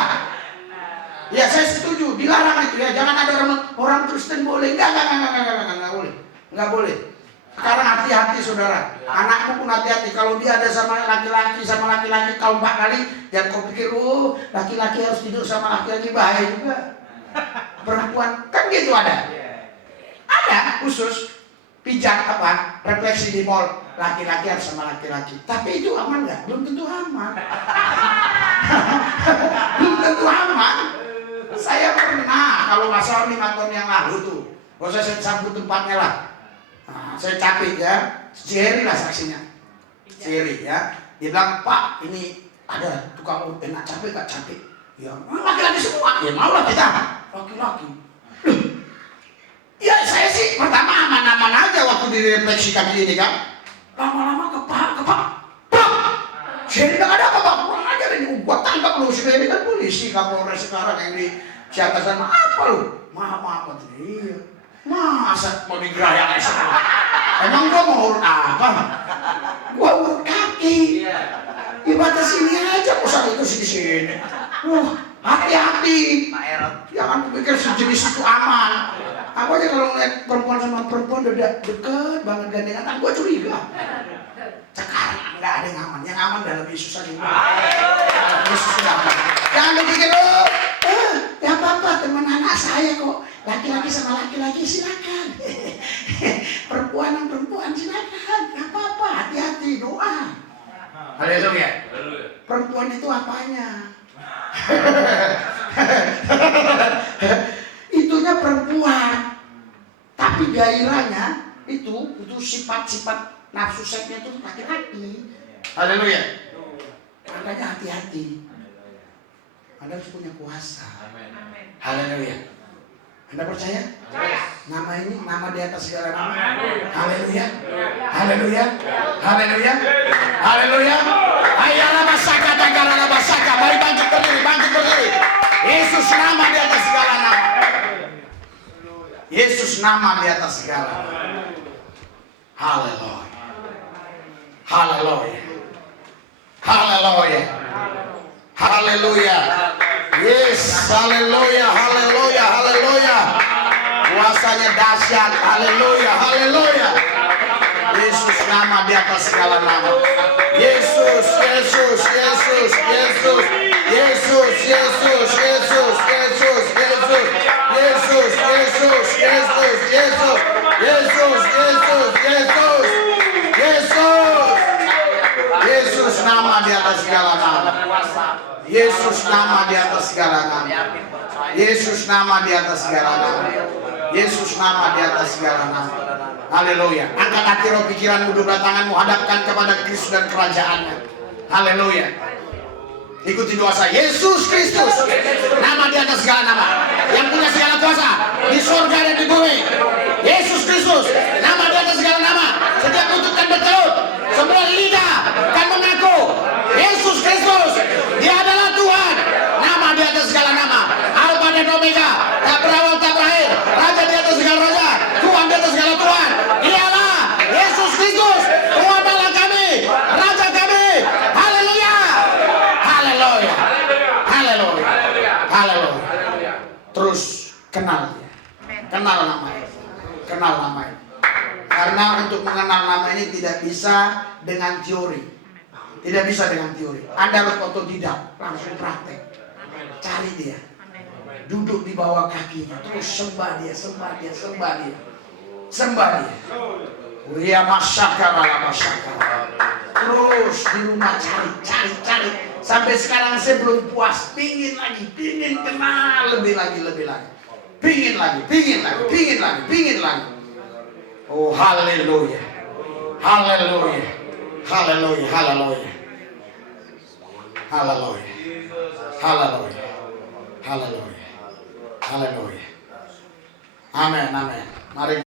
Ya, saya setuju. Dilarang itu ya. Jangan ada orang Kristen boleh. Enggak boleh. Sekarang hati-hati saudara. Anakmu pun hati-hati. Kalau dia ada sama laki-laki kau 4 kali, jangan kau pikir laki-laki harus tidur sama laki-laki, bahaya juga. Perempuan kan gitu ada khusus pijat refleksi di mall, laki-laki harus sama laki-laki. Tapi itu aman nggak? Belum tentu aman. Belum tentu aman. Saya pernah kalau nggak salah 5 tahun yang lalu tuh, gak usah saya sambut tempatnya lah. Nah, saya capek ya, Jerry lah saksinya. Jerry ya, dia bilang, Pak ini ada tukang enak capek gak capek? Ya laki-laki semua, ya mau lah kita laki-laki. Ya saya sih pertama aman-aman aja waktu direfleksikan ini kan. Lama-lama kepak. Jerry gak ada apa-apa, kurang ajar ini. Gua tangkap lu, Jerry kan polisi, Kapolres sekarang yang di siapa sana apa lu? Maaf iya. Masa mau digerayangin semua? Emang gua mau urut apa? Gua urut kaki. Di batas ini aja pusat itu sini. Hati-hati. Jangan pikir sejenis itu aman. Aku aja kalau ngeliat perempuan sama perempuan udah deket banget gandengan, gua curiga. Sekarang nggak ada yang aman. Yang aman dalam Yesus aja. Yesus sudah aman. Jangan dipikir ya apa-apa teman anak saya kok. Laki-laki sama laki-laki silakan. Perempuan silakan. Gak apa-apa, hati-hati, doa. Haleluya. Perempuan itu apanya? Itunya perempuan. Tapi gairahnya itu sifat-sifat nafsu seksnya itu laki-laki. Haleluya. Makanya hati-hati. Anda harus punya kuasa. Haleluya. Anda percaya? Nama ini nama di atas segala nama. Haleluya. Haleluya. Haleluya. Haleluya. Ayala basaka tagara basaka. Mari bangkit berdiri. Yesus nama di atas segala nama. Yesus nama di atas segala nama. Haleluya. Haleluya. Haleluya. Haleluya. Yes, haleluya, haleluya, haleluya. Kuasanya dahsyat. Haleluya, haleluya. Yesus nama di atas segala nama. Yesus, Yesus, Yesus, Yesus, Yesus, Yesus, Yesus, Yesus, Yesus, Yesus, Yesus, Yesus, Yesus, Yesus, Yesus, Yesus, Yesus. Yesus nama di atas segala nama. Yesus nama di atas segala nama. Yesus nama di atas segala nama. Yesus nama di atas segala nama. Haleluya. Angkat hati roh pikiranmu, dua tanganmu, hadapkan kepada Kristus dan kerajaannya. Haleluya. Ikuti doa saya. Yesus Kristus, nama di atas segala nama, yang punya segala kuasa di surga dan di bumi. Yesus Kristus, nama di atas segala nama. Setiap lutut kan bertelut, semua lidah kan mengaku Yesus Kristus, Dia adalah Tuhan. Nama di atas segala nama, Alfa dan Omega, tak berawal tak berakhir, Raja di atas segala raja, Tuhan di atas segala Tuhan. Dialah Yesus Kristus, Tuhan Allah kami, Raja kami. Haleluya, haleluya, haleluya, haleluya. Terus kenal dia, kenal namanya, kenal namanya. Karena untuk mengenal nama ini tidak bisa dengan teori, tidak bisa dengan teori. Anda harus otodidak, langsung praktek, cari dia, duduk di bawah kakinya, terus sembah dia, sembah dia, sembah dia, sembah dia. Uria masyakara masyakara. Terus di rumah cari. Sampai sekarang saya belum puas, pingin lagi, pingin kenal lebih lagi, pingin lagi. Oh haleluya, haleluya, haleluya, haleluya, haleluya, haleluya, haleluya, haleluya. Amin, amin. Mari.